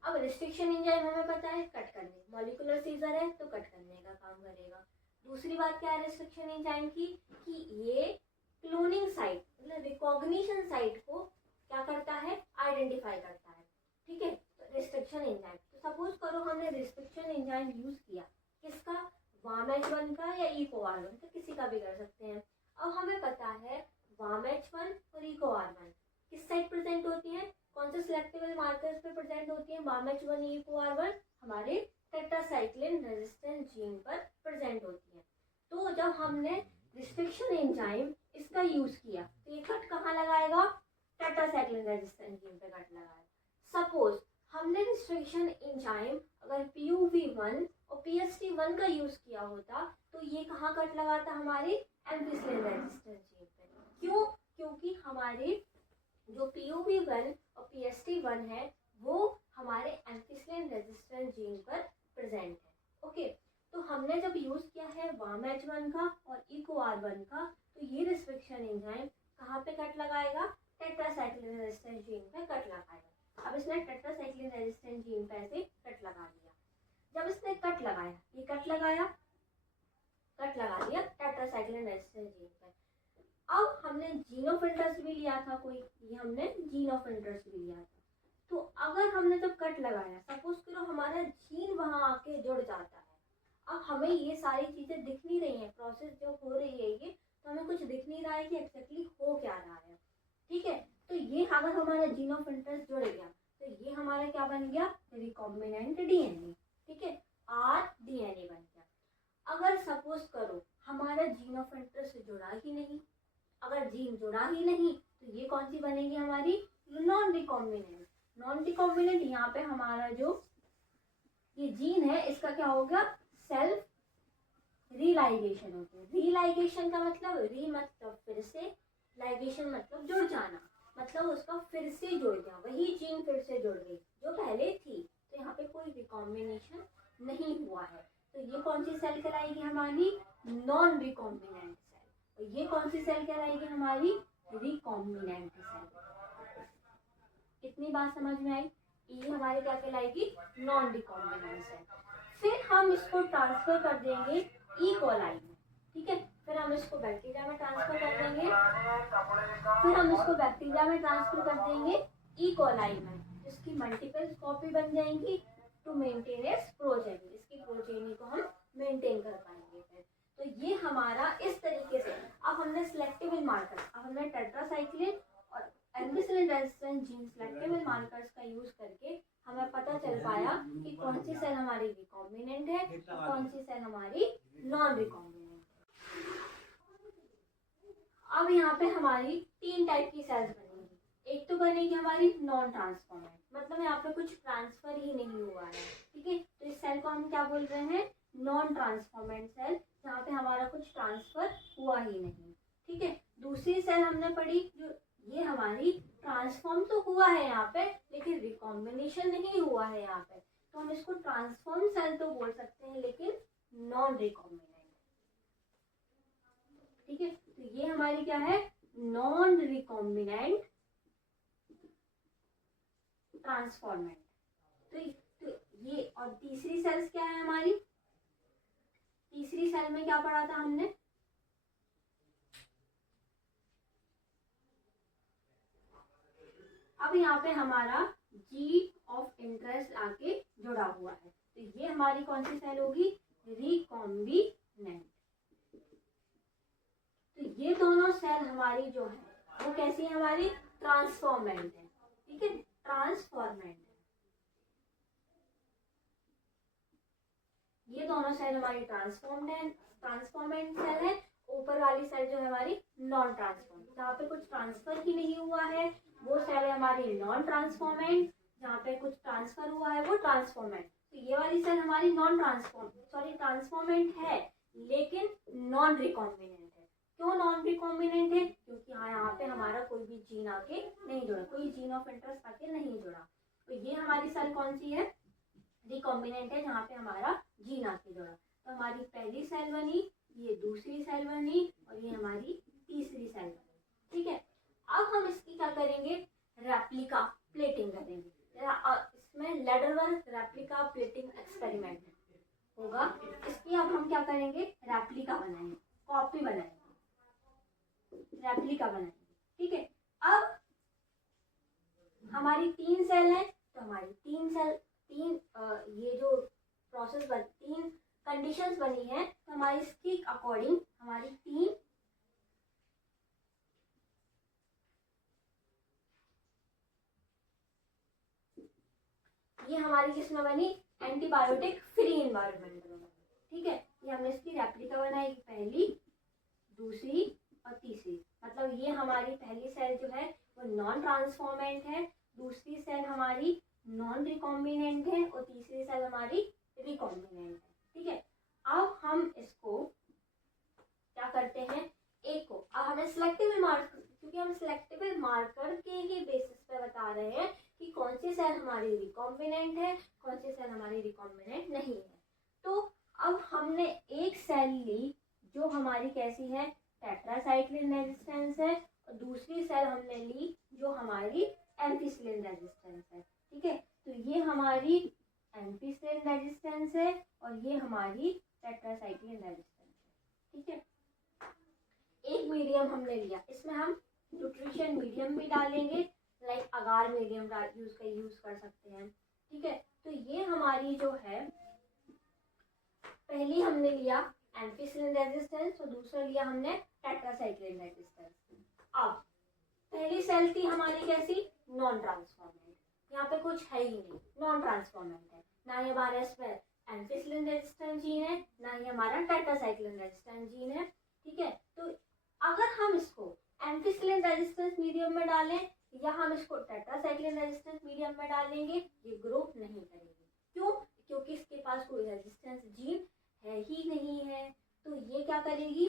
अब रिस्ट्रिक्शन एंजाइम हमें पता है कट करने, मॉलिक्यूलर सीजर है तो कट करने का काम करेगा। दूसरी बात क्या है रिस्ट्रिक्शन एंजाइम की, कि ये क्लोनिंग साइट मतलब रिकॉग्निशन साइट को क्या करता है? आइडेंटिफाई करता है। ठीक है, तो रिस्ट्रिक्शन एंजाइम, तो सपोज करो हमने रिस्ट्रिक्शन एंजाइम यूज किया, किसका? WAMH1 का या EcoR1 का, किसी का भी कर सकते हैं। अब हमें पता है WAMH1 और EcoR1 किस साइड प्रेजेंट होती है, कौन से सिलेक्टिव मार्कर्स पे प्रेजेंट होती है? WAMH1 EcoR1 हमारे टेट्रासाइक्लिन रेजिस्टेंट जीन पर प्रेजेंट होती है। तो जब हमने रिस्ट्रिक्शन एंजाइम इसका यूज किया तो ये कट कहाँ लगाएगा? टेट्रासाइक्लिन रेजिस्टेंट जीन पे कट लगाएगा। सपोज हमने रिस्ट्रिक्शन एंजाइम अगर PUV1 और PST1 का यूज किया होता तो ये कहाँ कट लगाता? हमारी एम्फिसिलिन रेजिस्टेंट जीन पे। क्यों? क्योंकि हमारे जो PUV1 और PST1 है वो हमारे एम्फिसिलिन रेजिस्टेंट जीन पर प्रेजेंट है। ओके, तो हमने जब यूज किया है WAMH1 का और EcoR1 का, तो ये रिस्ट्रिक्शन एंजाइम कहाँ पे कट लगाएगा? टेट्रासाइक्लिन रेजिस्टेंट जीन पे कट लगाएगा। अब इसने टेट्रासाइक्लिन रेजिस्टेंट जीन पे ऐसे कट लगा दिया। जब इसने कट लगाया, ये कट लगा दिया टेट्रासाइक्लिन रेजिस्टेंट जीन पे। अब हमने जीन ऑफ इंटरेस्ट भी लिया था कोई, ये हमने जीन ऑफ इंटरेस्ट भी लिया था। तो अगर हमने जब कट लगाया, सपोज करो हमारा जीन वहां आके जुड़ जाता है, अब हमें ये सारी चीजें दिख नहीं रही हैं, प्रोसेस जो हो रही है ये, तो हमें कुछ दिख नहीं रहा है कि एक्जेक्टली हो क्या रहा है। ठीक है, तो ये अगर हमारा जीन ऑफ इंटरेस्ट जुड़ गया तो ये हमारा क्या बन गया? Recombinant DNA. ठीक है, rDNA बन गया। अगर सपोज करो हमारा जीन ऑफ इंटरेस्ट जुड़ा ही नहीं, अगर जीन जुड़ा ही नहीं तो ये कौन सी बनेगी? हमारी नॉन रिकॉम्बिनेंट। नॉन रिकॉम्बिनेंट यहाँ पे हमारा जो ये जीन है इसका क्या हो गया? सेल्फ रीलाइगेशन होती है। रीलाइगेशन का मतलब री मतलब फिर से, लाइगेशन मतलब जुड़ जाना, मतलब उसका फिर से जुड़ गया, वही जीन फिर से जुड़ गई जो पहले थी। तो यहाँ पे कोई रिकॉम्बिनेशन नहीं हुआ है, तो ये कौन सी सेल कहलाएगी? हमारी नॉन रिकॉम्बिनेंट सेल। और ये कौन सी सेल कहलाएगी? हमारी रिकॉम्बिनेंट सेल। कितनी बात समझ में आई? ये हमारी क्या कहलाएगी? Non recombinant cell. फिर हम इसको ट्रांसफर कर देंगे ई कोलाई में। ठीक है, फिर हम इसको बैक्टीरिया में ट्रांसफर कर देंगे, ई कोलाई में, जिसकी मल्टीपल कॉपी बन जाएंगी टू मेंटेन इट्स प्रोजेनी। इसकी प्रोजेनी को हम मेंटेन कर पाएंगे। फिर तो ये हमारा इस तरीके से, अब हमने सिलेक्टिव मार्कर, अब हमने टेट्रासाइक्लिन और ampicillin resistant gene selective markers का यूज करके हमें पता चल पाया कि कौन सी सेल हमारी रिकॉम्बिनेंट है और कौन सी सेल हमारी नॉन रिकॉम्बिनेंट। अब यहाँ पे हमारी 3 टाइप की सेल्स बनेगी। एक तो बनेगी हमारी नॉन ट्रांसफॉर्मेंट, मतलब यहाँ पे कुछ ट्रांसफर ही नहीं हुआ है। ठीक है, तो इस सेल को हम क्या बोल रहे हैं? नॉन ट्रांसफॉर्मेंट सेल, जहाँ पे हमारा कुछ ट्रांसफर हुआ ही नहीं। ठीक है, दूसरी सेल हमने पढ़ी जो ये हमारी ट्रांसफॉर्म तो हुआ है यहाँ पे, लेकिन रिकॉम्बिनेशन नहीं हुआ है यहाँ पे, तो हम इसको ट्रांसफॉर्म सेल तो बोल सकते हैं लेकिन नॉन रिकॉम्बिनेंट। ठीक है, तो ये हमारी क्या है? Non recombinant transformant. तो ये, और तीसरी सेल्स क्या है हमारी? तीसरी सेल में क्या पढ़ा था हमने? अब यहाँ पे हमारा जी ऑफ इंटरेस्ट आके जुड़ा हुआ है, तो ये हमारी कौन सी सेल होगी? रिकॉम्बिनेंट। तो ये दोनों सेल हमारी जो है वो कैसी है? हमारी ट्रांसफॉर्मेंट है। ठीक है, ट्रांसफॉर्मेंट है। ये दोनों सेल हमारी ट्रांसफॉर्मेंट सेल है। ऊपर वाली सेल जो है हमारी नॉन ट्रांसफॉर्म, जहाँ पे कुछ ट्रांसफर ही नहीं हुआ है वो सेल है हमारी नॉन ट्रांसफॉर्मेंट, जहाँ पे कुछ ट्रांसफर हुआ है वो ट्रांसफॉर्मेंट। तो ये वाली सेल हमारी ट्रांसफॉर्मेंट है लेकिन नॉन रिकॉम्बिनेंट है। क्यों नॉन रिकॉम्बिनेंट है? क्योंकि यहाँ पे हमारा कोई भी जीन आके नहीं जुड़ा, कोई जीन ऑफ इंटरेस्ट आके नहीं जुड़ा। तो ये हमारी सेल कौन सी है? रिकॉम्बिनेंट है, जहाँ पे हमारा जीन आके जुड़ा। तो हमारी पहली सेल बनी, ये दूसरी सेल बनी और ये हमारी तीसरी सेल बनी। ठीक है, अब हम इसकी क्या करेंगे? रेप्लिका प्लेटिं करेंगे। इसमें लेडरवर्थ रेप्लिका प्लेटिंग एक्सपेरिमेंट होगा। इसकी अब हम क्या करेंगे? रेप्लिका बनाएंगे, कॉपी बनाएंगे, रेप्लिका बनाएंगे। ठीक है, अब हमारी 3 सेल है, तो हमारी 3 ये जो प्रोसेस 3 कंडीशंस बनी है, तो हमारी इसके अकॉर्डिंग हमारी 3 ये हमारी किसमें बनी? एंटीबायोटिक फ्री इन्वायरमेंट में। ठीक है, ये हमने इसकी रेप्लिका बनाई, पहली, दूसरी और तीसरी। मतलब ये हमारी पहली सेल जो है वो नॉन ट्रांसफॉर्मेंट है, दूसरी सेल हमारी नॉन रिकॉम्बिनेंट है और तीसरी सेल हमारी रिकॉम्बिनेंट है। ठीक है, अब हम इसको क्या करते हैं? एक को अब हमें सिलेक्टिव मार्कर, क्योंकि हम सिलेक्टिव मार्कर के ही बेसिस पे बता रहे हैं कि कौन सी सेल हमारी रिकॉम्बिनेंट है, कौन सी सेल हमारी रिकॉम्बिनेंट नहीं है। तो अब हमने एक सेल ली जो हमारी कैसी है? टेट्रासाइक्लिन रेजिस्टेंस है, और दूसरी सेल हमने ली जो हमारी एम्फिसिलिन रेजिस्टेंस है। ठीक है, तो ये हमारी एम्फिसिलिन रेजिस्टेंस है और ये हमारी टेट्रासाइक्लिन रेजिस्टेंस है। ठीक है, एक मीडियम हमने लिया, इसमें हम न्यूट्रिशन मीडियम भी डालेंगे, लाइक अगार मीडियम यूज कर सकते हैं। ठीक है, तो ये हमारी जो है पहली हमने लिया एम्फिसिलिन रेजिस्टेंस और दूसरा लिया हमने टेट्रासाइक्लिन रेजिस्टेंस। अब पहली सेल थी हमारी कैसी? नॉन ट्रांसफॉर्मेंट, यहाँ पे कुछ है ही नहीं, नॉन ट्रांसफॉर्मेंट है, ना ही हमारे इसमें एम्फिसिलिन रेजिस्टेंस जीन है, ना ही हमारा टेट्रासाइक्लिन रेजिस्टेंस जीन है। ठीक है, तो अगर हम इसको एम्फिसिलिन रेजिस्टेंस मीडियम में डालें या हम इसको टेट्रासाइक्लिन रेजिस्टेंस मीडियम में डालेंगे, ये ग्रो नहीं करेगी। क्यों? क्योंकि इसके पास कोई रेजिस्टेंस जीन है ही नहीं है, तो ये क्या करेगी?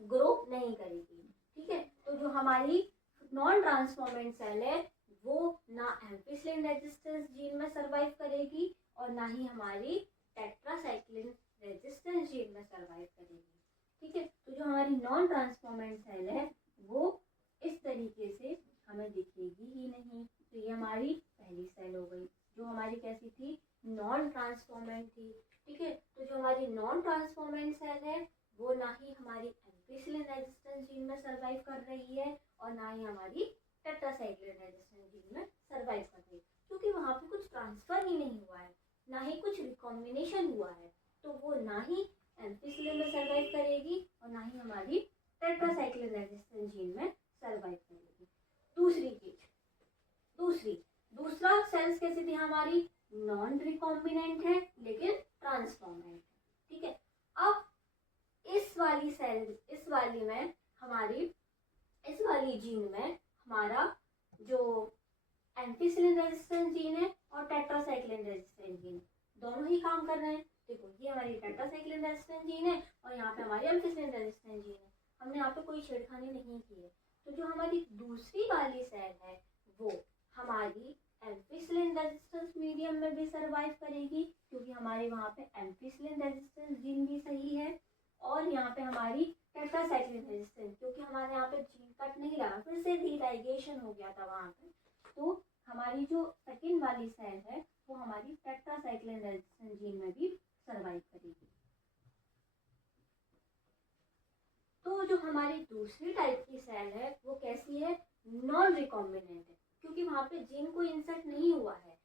ग्रो नहीं करेगी। ठीक है, तो जो हमारी नॉन ट्रांसफॉर्मेंट सेल है वो ना एम्फिसिलिन रेजिस्टेंस जीन में सर्वाइव करेगी और ना ही हमारी टेट्रासाइक्लिन रेजिस्टेंस जीन में सर्वाइव करेगी। ठीक है, तो जो हमारी नॉन ट्रांसफॉर्मेंट सेल है वो इस तरीके से हमें दिखेगी ही नहीं। तो ये हमारी पहली सेल हो गई जो हमारी कैसी थी? नॉन ट्रांसफॉर्मेंट थी। ठीक है, तो जो हमारी नॉन ट्रांसफॉर्मेंट सेल है वो ना ही हमारी एम्फिसिलिन रेजिस्टेंस जीन में सर्वाइव कर रही है और ना ही हमारी टेट्रासाइक्लिन रेजिस्टेंस जीन में सर्वाइव कर रही है, क्योंकि वहाँ पे कुछ ट्रांसफर ही नहीं हुआ है, ना ही कुछ रिकॉम्बिनेशन हुआ है, तो वो ना ही एम्फिसिलिन में सर्वाइव करेगी और ना ही हमारी टेट्रासाइक्लिन रेजिस्टेंस जीन में सर्वाइव करेगी। दूसरी चीज, दूसरा सेल्स कैसी थी हमारी? नॉन रिकॉम्बिनेंट है लेकिन ट्रांसफॉर्मेंट है। ठीक है, अब इस वाली जीन में हमारा जो एम्फिसिलिन रेजिस्टेंस जीन है और टेट्रासाइक्लिन रेजिस्टेंस जीन दोनों ही काम कर रहे हैं। देखो, ये हमारी टेट्रासाइक्लिन रेजिस्टेंस जीन है और यहाँ पे हमारी एम्फिसिलिन रेजिस्टेंस जीन है, हमने यहाँ पे कोई छेड़खानी नहीं की है। तो जो हमारी दूसरी वाली सेल है वो हमारी एम्फिसिलिन रेजिस्टेंस मीडियम में भी सर्वाइव करेगी, क्योंकि हमारे वहाँ पे एम्फिसिलिन रेजिस्टेंस जीन भी सही है और यहाँ पे हमारी टेट्रासाइक्लिन रेजिस्टेंस, क्योंकि हमारे यहाँ पे जीन कट नहीं लगा, फिर से रीलाइगेशन हो गया था वहाँ पे, तो हमारी जो सेकेंड वाली सेल है वो हमारी टेट्रासाइक्लिन रेजिस्टेंस जीन में भी सर्वाइव करेगी। तो जो हमारी दूसरी टाइप की सेल है वो कैसी है? नॉन रिकॉम्बिनेंट है, क्योंकि वहाँ पे जीन कोई इंसर्ट नहीं हुआ है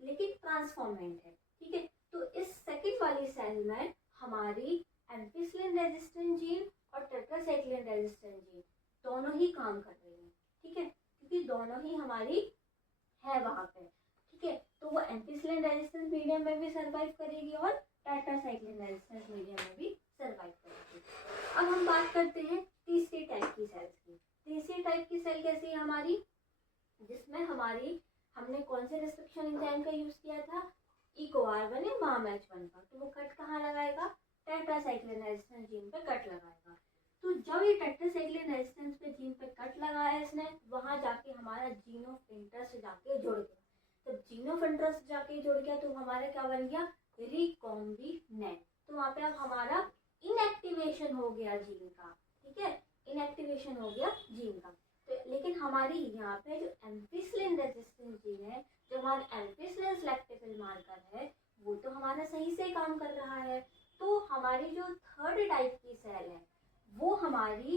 लेकिन ट्रांसफॉर्मेंट है। ठीक है, तो इस सेकेंड वाली सेल में हमारी एम्फिसिलिन रेजिस्टेंस जीन और टेट्रासाइक्लिन रेजिस्टेंस जीन दोनों ही काम कर रही हैं। ठीक है, क्योंकि दोनों ही हमारी है वहाँ पे, ठीक है। तो वो एम्पिसिलिन रेजिस्टेंस मीडियम में भी सर्वाइव करेगी और टेट्रासाइक्लिन रेजिस्टेंस मीडियम में भी सर्वाइव करेगी। अब हम बात करते हैं तीसरी टाइप की सेल्स की। तीसरी टाइप की सेल कैसी है हमारी, जिसमें हमने कौन से रिस्ट्रिक्शन एंजाइम का यूज किया था, EcoR1 या MAMH1 का। तो वो कट कहाँ लगाएगा, टेट्रासाइक्लिन रेजिस्टेंस जीन पे कट लगाएगा। तो जब ये टेट्रासाइक्लिन रेजिस्टेंस पे जीन पे कट लगाया इसने, वहां जाके हमारा जीन ऑफ इंटरेस्ट जाके जुड़ गया। जब जीन ऑफ इंटरेस्ट जाके जुड़ गया तो हमारा क्या बन गया, रिकॉम्बिनेंट। तो वहाँ पे अब हमारा इनएक्टिवेशन हो गया जीन का, ठीक है, इनएक्टिवेशन हो गया जीन का। तो लेकिन हमारी यहाँ पे जो एम्पिसिलिन रेजिस्टेंस जीन है, जो हमारा एम्पिसिलिन सेलेक्टेबल मार्कर है, वो तो हमारा सही से काम कर रहा है। तो हमारी जो थर्ड टाइप की सेल है वो हमारी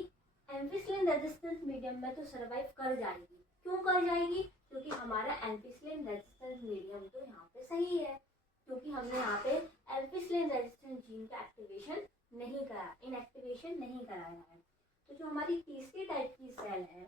एम्पिसिलिन रेजिस्टेंस मीडियम में तो सर्वाइव कर जाएगी। क्यों कर जाएगी, क्योंकि हमारा एम्पिसिलिन रेजिस्टेंस मीडियम तो यहाँ पे सही है, क्योंकि हमने यहाँ पे एम्पिसिलिन रेजिस्टेंस जीन का एक्टिवेशन नहीं करा, इनएक्टिवेशन नहीं कराया है। तो जो हमारी तीसरी टाइप की सेल है,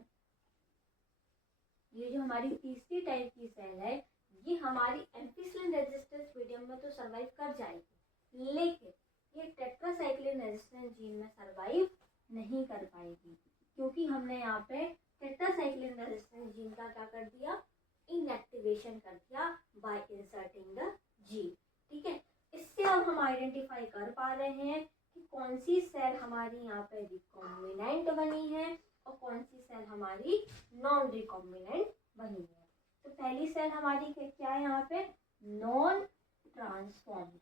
ये जो हमारी तीसरी टाइप की सेल है, ये हमारी एम्पिसिलिन रेजिस्टेंस मीडियम में तो सर्वाइव कर जाएगी, लेकिन ये टेट्रासाइक्लिन रेजिस्टेंस जीन में सर्वाइव नहीं कर पाएगी, क्योंकि हमने यहाँ पे टेट्रासाइक्लिन रेजिस्टेंस जीन का क्या कर दिया, इनएक्टिवेशन कर दिया बाय इंसर्टिंग द जीन, ठीक है। इससे अब हम आइडेंटिफाई कर पा रहे हैं कि कौन सी सेल हमारी यहाँ पे रिकॉम्बिनेंट बनी है और कौन सी सेल हमारी नॉन रिकॉम्बिनेंट बनी है। तो पहली सेल हमारी क्या है यहाँ पे, नॉन ट्रांसफॉर्म्ड,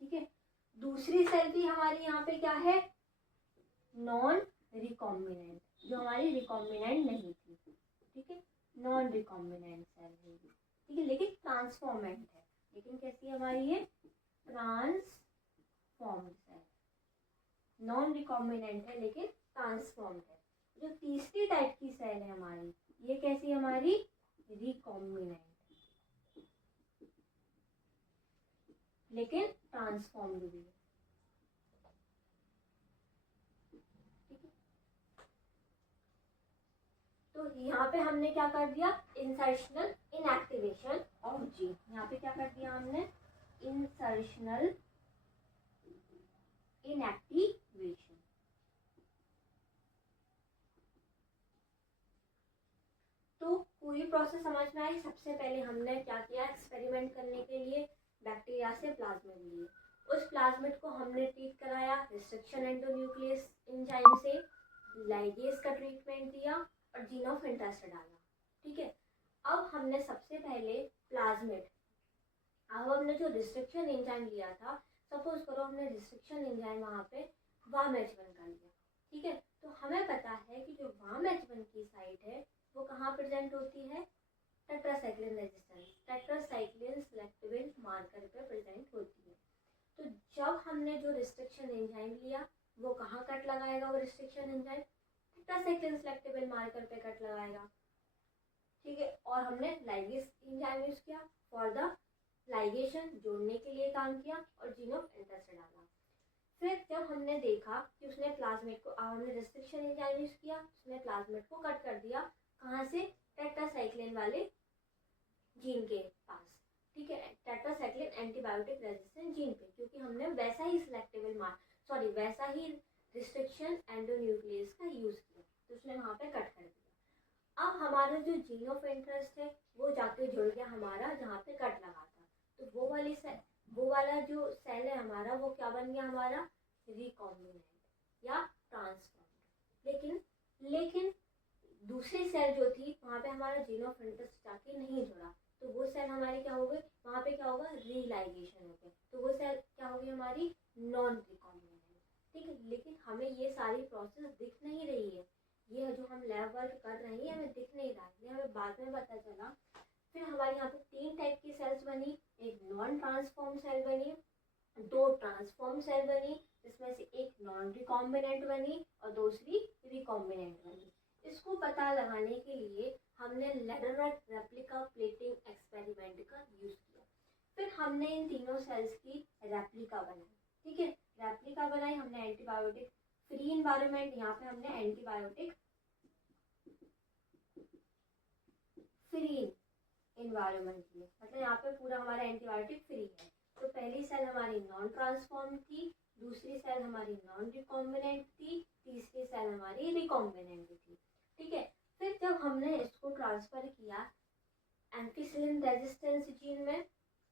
ठीक है। दूसरी सेल भी हमारी यहाँ पे क्या है, नॉन रिकॉम्बिनेंट, जो हमारी रिकॉम्बिनेंट नहीं थी, ठीक है, नॉन रिकॉम्बिनेंट सेल है, ठीक है, लेकिन ट्रांसफॉर्मेंट है। लेकिन कैसी हमारी ये ट्रांसफॉर्म्ड सेल, नॉन रिकॉम्बिनेंट है लेकिन ट्रांसफॉर्म्ड है। जो तीसरी टाइप की सेल है हमारी, ये कैसी हमारी, रिकॉम्बिनेंट लेकिन ट्रांसफॉर्म्ड भी है, ठीक है। तो यहाँ पे हमने क्या कर दिया, इंसर्शनल इनएक्टिवेशन ऑफ जीन। यहाँ पे क्या कर दिया हमने, इंसर्शनल इनएक्टिवेशन। तो पूरी प्रोसेस समझ में आई। सबसे पहले हमने क्या किया, एक्सपेरिमेंट करने के लिए बैक्टीरिया से प्लाज्मिड लिए, उस प्लाज्मिड को हमने ट्रीट कराया रिस्ट्रिक्शन एंडोन्यूक्लियस एंजाइम से, लाइगेज का ट्रीटमेंट दिया और जीन ऑफ इंटरेस्ट डाला, ठीक है। अब हमने सबसे पहले प्लाज्मिड, अब हमने जो रिस्ट्रिक्शन एंजाइम लिया था, सपोज करो हमने रिस्ट्रिक्शन एंजाइम वहाँ पे WAMH1 का लिया, ठीक है। तो हमें पता है कि जो WAMH1 की साइट है वो कहाँ प्रेजेंट होती है, tetracycline resistance, tetracycline selectable marker पे प्रेजेंट होती है। तो जब हमने जो रिस्ट्रिक्शन एंजाइम लिया, वो कहाँ कट लगाएगा, वो restriction enzyme tetracycline selectable marker पे कट लगाएगा, ठीक है। और हमने लाइगेज एंजाइम यूज किया फॉर द लाइगेशन, जोड़ने के लिए काम किया और जीन ऑफ इंटरेस्ट डाला। फिर जब हमने देखा कि उसने प्लाज्मिड को, हमने रिस्ट्रिक्शन एंजाइम यूज किया, उसने प्लाज्मिड को कट कर दिया, कहाँ से, टेट्रासाइक्लिन वाले जीन के पास, ठीक है, टेट्रासाइक्लिन एंटीबायोटिक रेजिस्टेंट जीन पे, क्योंकि हमने वैसा ही वैसा ही रिस्ट्रिक्शन एंडोन्यूक्लियस का यूज किया, तो उसने वहाँ पे कट कर दिया। अब हमारा जो जीन ऑफ इंटरेस्ट है वो जाके जुड़ गया हमारा जहाँ पे कट लगा था, तो वो वाला जो सेल है हमारा, वो क्या बन गया हमारा, रिकॉम्बिनेंट या ट्रांसफॉर्म्ड। लेकिन दूसरी सेल जो थी वहाँ पे हमारा जीन ऑफ इंटरेस्ट जाके नहीं जुड़ा, तो वो सेल हमारी क्या हो गई, वहाँ पे क्या होगा, रीलाइगेशन हो गया, तो वो सेल क्या होगी हमारी, नॉन रिकॉम्बिनेंट, ठीक है। लेकिन हमें ये सारी प्रोसेस दिख नहीं रही है, ये जो हम लैब वर्क कर रहे हैं हमें दिख नहीं रहा है, ये हमें बाद में पता चला। फिर हमारे यहाँ पे 3 टाइप की सेल्स बनी, एक नॉन ट्रांसफॉर्म सेल बनी, 2 ट्रांसफॉर्म सेल बनी, जिसमें से एक नॉन रिकॉम्बिनेंट बनी और दूसरी रिकॉम्बिनेंट बनी। इसको पता लगाने के लिए हमने लैडरवर्ट रेप्लिका प्लेटिंग एक्सपेरिमेंट का यूज किया। फिर हमने इन तीनों सेल्स की रेप्लिका बनाई, ठीक है, रेप्लिका बनाई हमने एंटीबायोटिक फ्री इन्वायरमेंट, यहाँ पे हमने एंटीबायोटिक फ्री इन्वायरमेंट में, मतलब यहाँ पे पूरा हमारा एंटीबायोटिक फ्री है। तो पहली सेल हमारी नॉन ट्रांसफॉर्म थी, दूसरी सेल हमारी नॉन रिकॉम्बिनेंट थी, तीसरी सेल हमारी रिकॉम्बिनेंट थी। ठीक है, फिर जब हमने इसको ट्रांसफर किया एम्फिसिलिन रेजिस्टेंस जीन में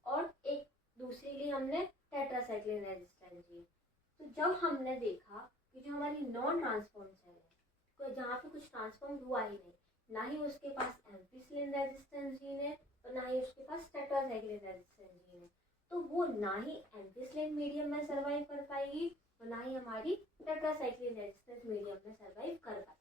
और एक दूसरी ली हमने टेट्रासाइक्लिन रेजिस्टेंस जीन, तो जब हमने देखा कि जो हमारी नॉन ट्रांसफॉर्म सेल है, तो जहाँ पे कुछ ट्रांसफॉर्म हुआ ही नहीं, ना ही उसके पास एम्फिसिलिन रेजिस्टेंस जीन है और ना ही उसके पास टेट्रासाइक्लिन रेजिस्टेंस जीन है, तो वो ना ही एम्फिसिलिन मीडियम में सर्वाइव कर पाएगी और ना ही हमारी टेट्रासाइक्लिन रेजिस्टेंस मीडियम में सर्वाइव कर पाएगी।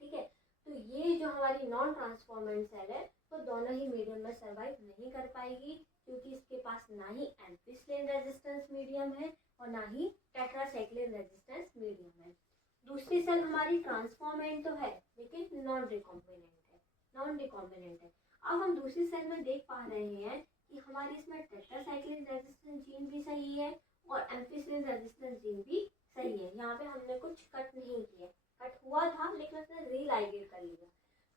ठीक है, तो ये जो हमारी नॉन ट्रांसफॉर्मेंट सेल है तो दोनों ही मीडियम में सर्वाइव नहीं कर पाएगी, क्योंकि इसके पास ना ही एम्फिसिलिन रेजिस्टेंस मीडियम है और ना ही टेट्रासाइक्लिन रेजिस्टेंस मीडियम है। दूसरी सेल हमारी ट्रांसफॉर्मेंट तो है लेकिन नॉन रिकॉम्बिनेंट है। अब हम दूसरी सेल में देख पा रहे हैं कि हमारी इसमें टेट्रासाइक्लिन रेजिस्टेंस जीन भी सही है और एम्फिसिलिन रेजिस्टेंस जीन भी सही है। यहाँ पे हमने कुछ कट नहीं किया, कट हुआ था लेकिन उसने रीलाइगेट कर लिया।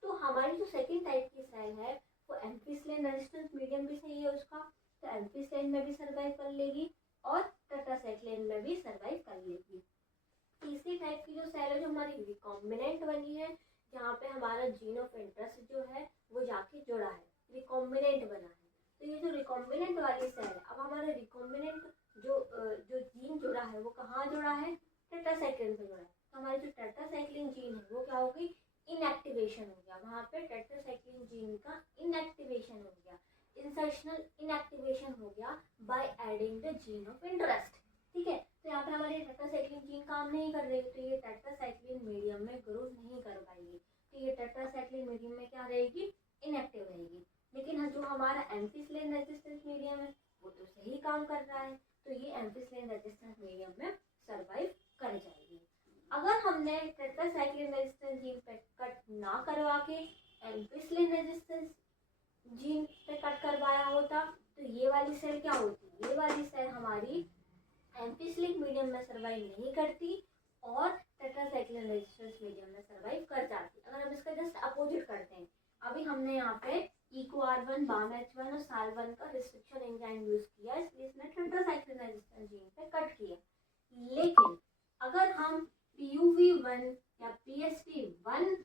तो हमारी जो सेकेंड टाइप की सेल है वो एम्फिसिलिन रेजिस्टेंस मीडियम भी सही है उसका, तो एम्फिसिलिन में भी सर्वाइव कर लेगी और टेट्रासाइक्लिन में भी सर्वाइव कर लेगी। तीसरी टाइप की जो सेल है जो हमारी रिकॉम्बिनेंट बनी है, जहाँ पे हमारा जीन ऑफ इंटरेस्ट जो है वो जाके जुड़ा है, रिकॉम्बिनेंट बना है। तो ये जो रिकॉम्बिनेंट वाली सेल है, अब हमारा रिकॉम्बिनेंट जो जीन जुड़ा है वो कहाँ जुड़ा है, टेट्रासाइक्लिन से जुड़ा है। तो हमारी जो टेट्रासाइक्लिन जीन है वो क्या हो गई, इनएक्टिवेशन हो गया, वहाँ पे टेट्रासाइक्लिन जीन का इनएक्टिवेशन हो गया, इंसर्शनल इनएक्टिवेशन हो गया by adding the gene of interest. ठीक है, तो यहाँ पे हमारी टेट्रासाइक्लिन जीन काम नहीं कर रही, तो ये टेट्रासाइक्लिन मीडियम में ग्रोथ नहीं कर पाएगी, तो ये टेट्रासाइक्लिन मीडियम में क्या रहेगी, इनएक्टिव रहेगी। लेकिन जो हमारा एम्फिसिलिन रेजिस्टेंस मीडियम है वो तो सही काम कर रहा है, तो ये एम्फिसिलिन रेजिस्टेंस मीडियम में सर्वाइव कर जाएगी। अगर हमने टेट्रासाइक्लिन रेजिस्टेंस जीन पे कट ना करवा के एम्फिसिलिन रेजिस्टेंस जीन पे कट करवाया होता तो ये वाली सेल क्या होती, ये वाली सेल हमारी एम्फिसिलिन मीडियम में सर्वाइव नहीं करती और टेट्रासाइक्लिन रेजिस्टेंस मीडियम में सर्वाइव कर जाती। अगर हम इसका जस्ट अपोजिट करते हैं, अभी हमने यहाँ पे EcoR1, BAM-H1 और SAL1 का रिस्ट्रिक्शन एंजाइम यूज किया, इसलिए इसने टेट्रासाइक्लिन रेजिस्टेंस जीन पे कट किया। लेकिन अगर हम PUV1 या PST1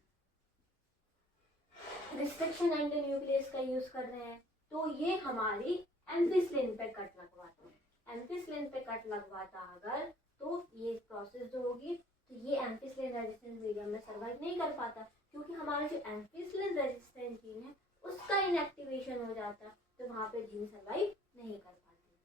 रिस्ट्रिक्शन एंटी न्यूक्लियस का यूज कर रहे हैं तो ये हमारी एम्फिसिलिन पे कट लगवाता है। एम्फिसिलिन पे कट लगवाता अगर तो ये प्रोसेस जो होगी तो ये एम्फिसिलिन रेजिस्टेंस मीडियम में सर्वाइव नहीं कर पाता, क्योंकि हमारा जो एम्फिसिलिन रेजिस्टेंस जीन है उसका इनएक्टिवेशन हो जाता, तो वहाँ पे जीन सर्वाइव नहीं कर पाती।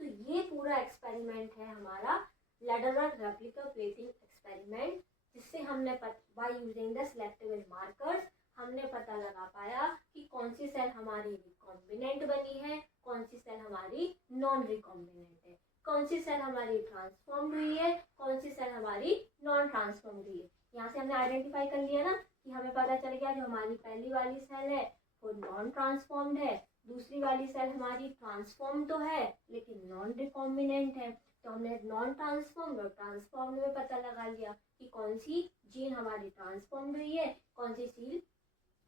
तो ये पूरा एक्सपेरिमेंट है हमारा लैडरर रेप्लिका प्लेटिंग एक्सपेरिमेंट, जिससे हमने by using the selective markers हमने पता लगा पाया कि कौन सी सेल हमारी रिकॉम्बिनेंट बनी है, कौन सी सेल हमारी नॉन रिकॉम्बिनेंट है, कौन सी सेल हमारी ट्रांसफॉर्म्ड हुई है, कौन सी सेल हमारी नॉन ट्रांसफॉर्म्ड हुई है। यहाँ से हमने आइडेंटिफाई कर लिया ना कि हमें पता चल गया जो हमारी पहली वाली सेल है वो नॉन ट्रांसफॉर्म्ड है, दूसरी वाली सेल हमारी ट्रांसफॉर्म तो है लेकिन नॉन रिकॉम्बिनेंट है। तो हमने नॉन ट्रांसफॉर्म्ड और ट्रांसफॉर्म्ड में पता लगा लिया कि कौन सी जीन हमारी ट्रांसफॉर्म्ड हुई है, कौन सी जीन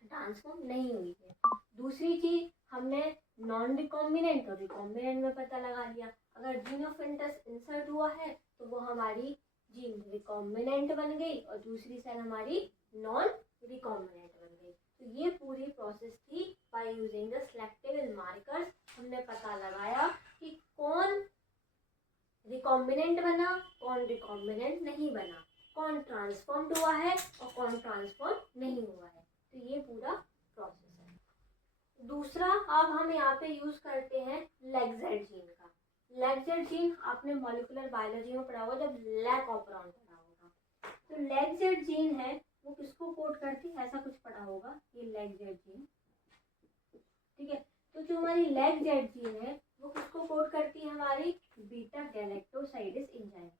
ट्रांसफॉर्म नहीं हुई है। दूसरी चीज हमने नॉन रिकॉम्बिनेंट और रिकॉम्बिनेंट में पता लगा लिया, अगर जीन ऑफ इंटरेस्ट इंसर्ट हुआ है तो वो हमारी जीन रिकॉम्बिनेंट बन गई और दूसरी सेल हमारी नॉन रिकॉम्बिनेंट बन गई। तो ये पूरी प्रोसेस थी by using the selective markers. हमने पता लगाया कि कौन रिकॉम्बिनेंट बना, कौन रिकॉम्बिनेंट नहीं बना, कौन ट्रांसफॉर्म्ड हुआ है और कौन ट्रांसफॉर्म नहीं हुआ है। तो ये पूरा प्रोसेस है। दूसरा अब हम यहाँ पे यूज करते हैं लैगजेड जीन का। लैगजेड जीन आपने मॉलिक्यूलर बायोलॉजी में पढ़ा होगा जब लैक ऑपरॉन पढ़ा होगा। तो लैगजेड जीन है वो किसको कोड करती है, ऐसा कुछ पढ़ा होगा, ये लैगजेड जीन। ठीक है, तो जो हमारी लैगजेड जीन है वो किसको कोड करती है, हमारी बीटा गैलेक्टोसाइडिस एंजाइम को।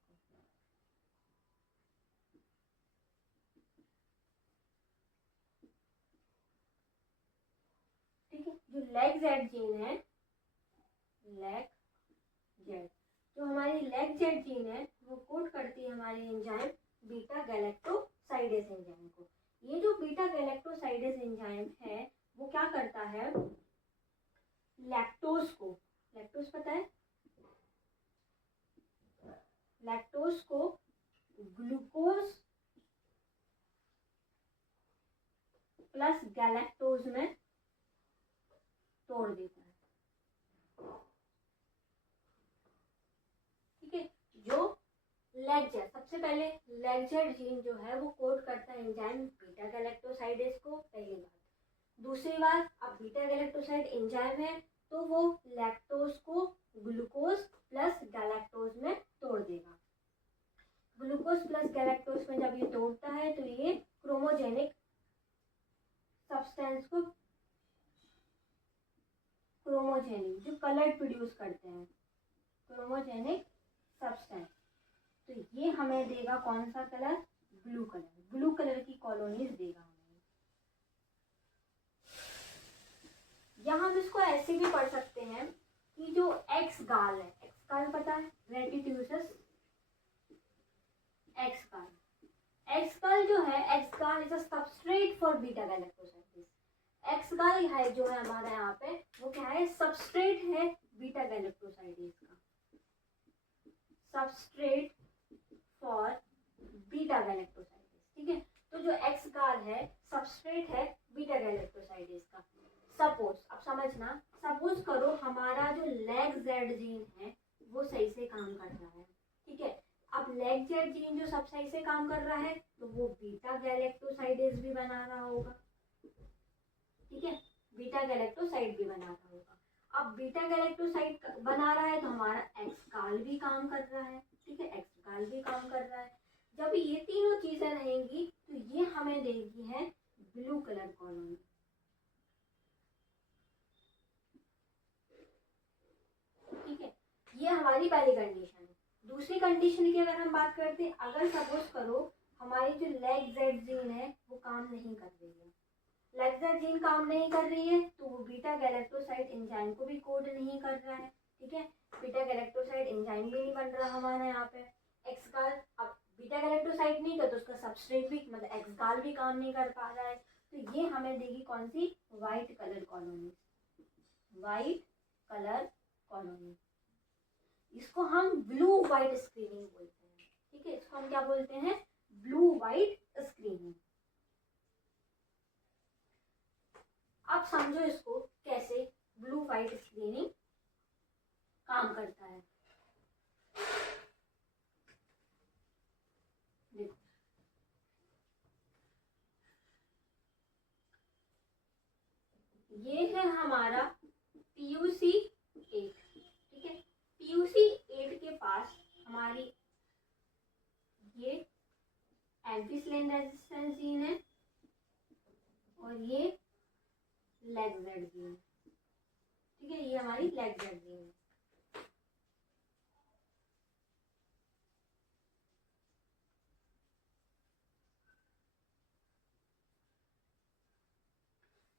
ठीक है, जो लैगजेड जीन है, लैगजेड जो हमारी लैगजेड जीन है वो कोड करती है हमारी एंजाइम बीटा गैलेक्टोसाइडेज एंजाइम को। ये जो बीटा गैलेक्टोसाइडेज एंजाइम है वो क्या करता है, लैक्टोज को, लैक्टोज पता है, लैक्टोज को ग्लूकोज प्लस गैलेक्टोज में तोड़ देता है। ठीक है, जो लेगजेड, सबसे पहले लेगजेड जीन जो है वो कोड करता है एंजाइम बीटा गैलेक्टोसाइडेज को, पहली बात। दूसरी बात, अब बीटा गैलेक्टोसाइड एंजाइम है तो वो लैक्टोज को ग्लूकोज प्लस गैलेक्टोज में तोड़ देगा। ग्लूकोज प्लस गैलेक्टोज में जब ये तोड़ता है तो ये क्रोमोजेनिक सब्सटेंस को, क्रोमोजेनिक जो कलर प्रोड्यूस करते हैं, क्रोमोजेनिक सब्सटेंस, तो ये हमें देगा कौन सा colour, blue colour, blue colour की कॉलोनीज देगा हमें। या हम इसको ऐसे भी पढ़ सकते हैं कि जो एक्स गाल है, एक्स गाल पता है, रेटिट्यूसस एक्स गाल, एक्स गाल जो है, एक्स गाल is a substrate for beta galactosidase. X गाल है जो है हमारा यहाँ पे, वो क्या है, सबस्ट्रेट है बीटा गैलेक्टोसाइडेज का, सबस्ट्रेट फॉर बीटा गैलेक्टोसाइडेज। ठीक है, तो जो एक्स गाल है सबस्ट्रेट है बीटा गैलेक्टोसाइडेज का। सपोज, अब समझना, सपोज करो हमारा जो लेग जेड जीन है वो सही से काम कर रहा है। ठीक है, अब लेग जेड जीन जो सब सही से काम कर रहा है तो वो बीटा गैलेक्टोसाइडेज भी बना रहा होगा। ठीक है, बीटा गैलेक्टोसाइड भी बना रहा होगा। अब बीटा गैलेक्टोसाइड बना रहा है तो हमारा एक्स गाल भी काम कर रहा है। ठीक है, एक्स गाल भी काम कर रहा है। जब ये तीनों चीजें रहेंगी तो ये हमें देगी है ब्लू कलर कॉलोनी। ठीक है, ये हमारी पहली कंडीशन है। दूसरी कंडीशन की अगर हम बात करते हैं, अगर सपोज करो हमारी जो लेग जेड जीन है वो काम नहीं कर रही है, लेग जेड जीन काम नहीं कर रही है तो वो बीटा गैलेक्टोसाइड एंजाइम को भी कोड नहीं कर रहा है। ठीक है, बीटा गैलेक्टोसाइड एंजाइम भी नहीं बन रहा हमारा यहाँ पे। एक्स गाल, अब बीटा गैलेक्टोसाइड नहीं कर तो उसका सबस्ट्रेट भी, मतलब एक्स गाल भी काम नहीं कर पा रहा है, तो ये हमें देगी कौन सी, white colour colony, white colour colony. इसको हम ब्लू वाइट स्क्रीनिंग बोलते हैं। ठीक है, इसको हम क्या बोलते हैं, ब्लू वाइट स्क्रीनिंग। अब समझो इसको कैसे ब्लू वाइट स्क्रीनिंग काम करता है। देखो, ये है हमारा PUC8। ठीक है, PUC8 के पास हमारी ये एम्फीसिलिन रेजिस्टेंस जीन है और ये लेग जेड जीन। ठीक है, ये हमारी लेग जेड जीन है।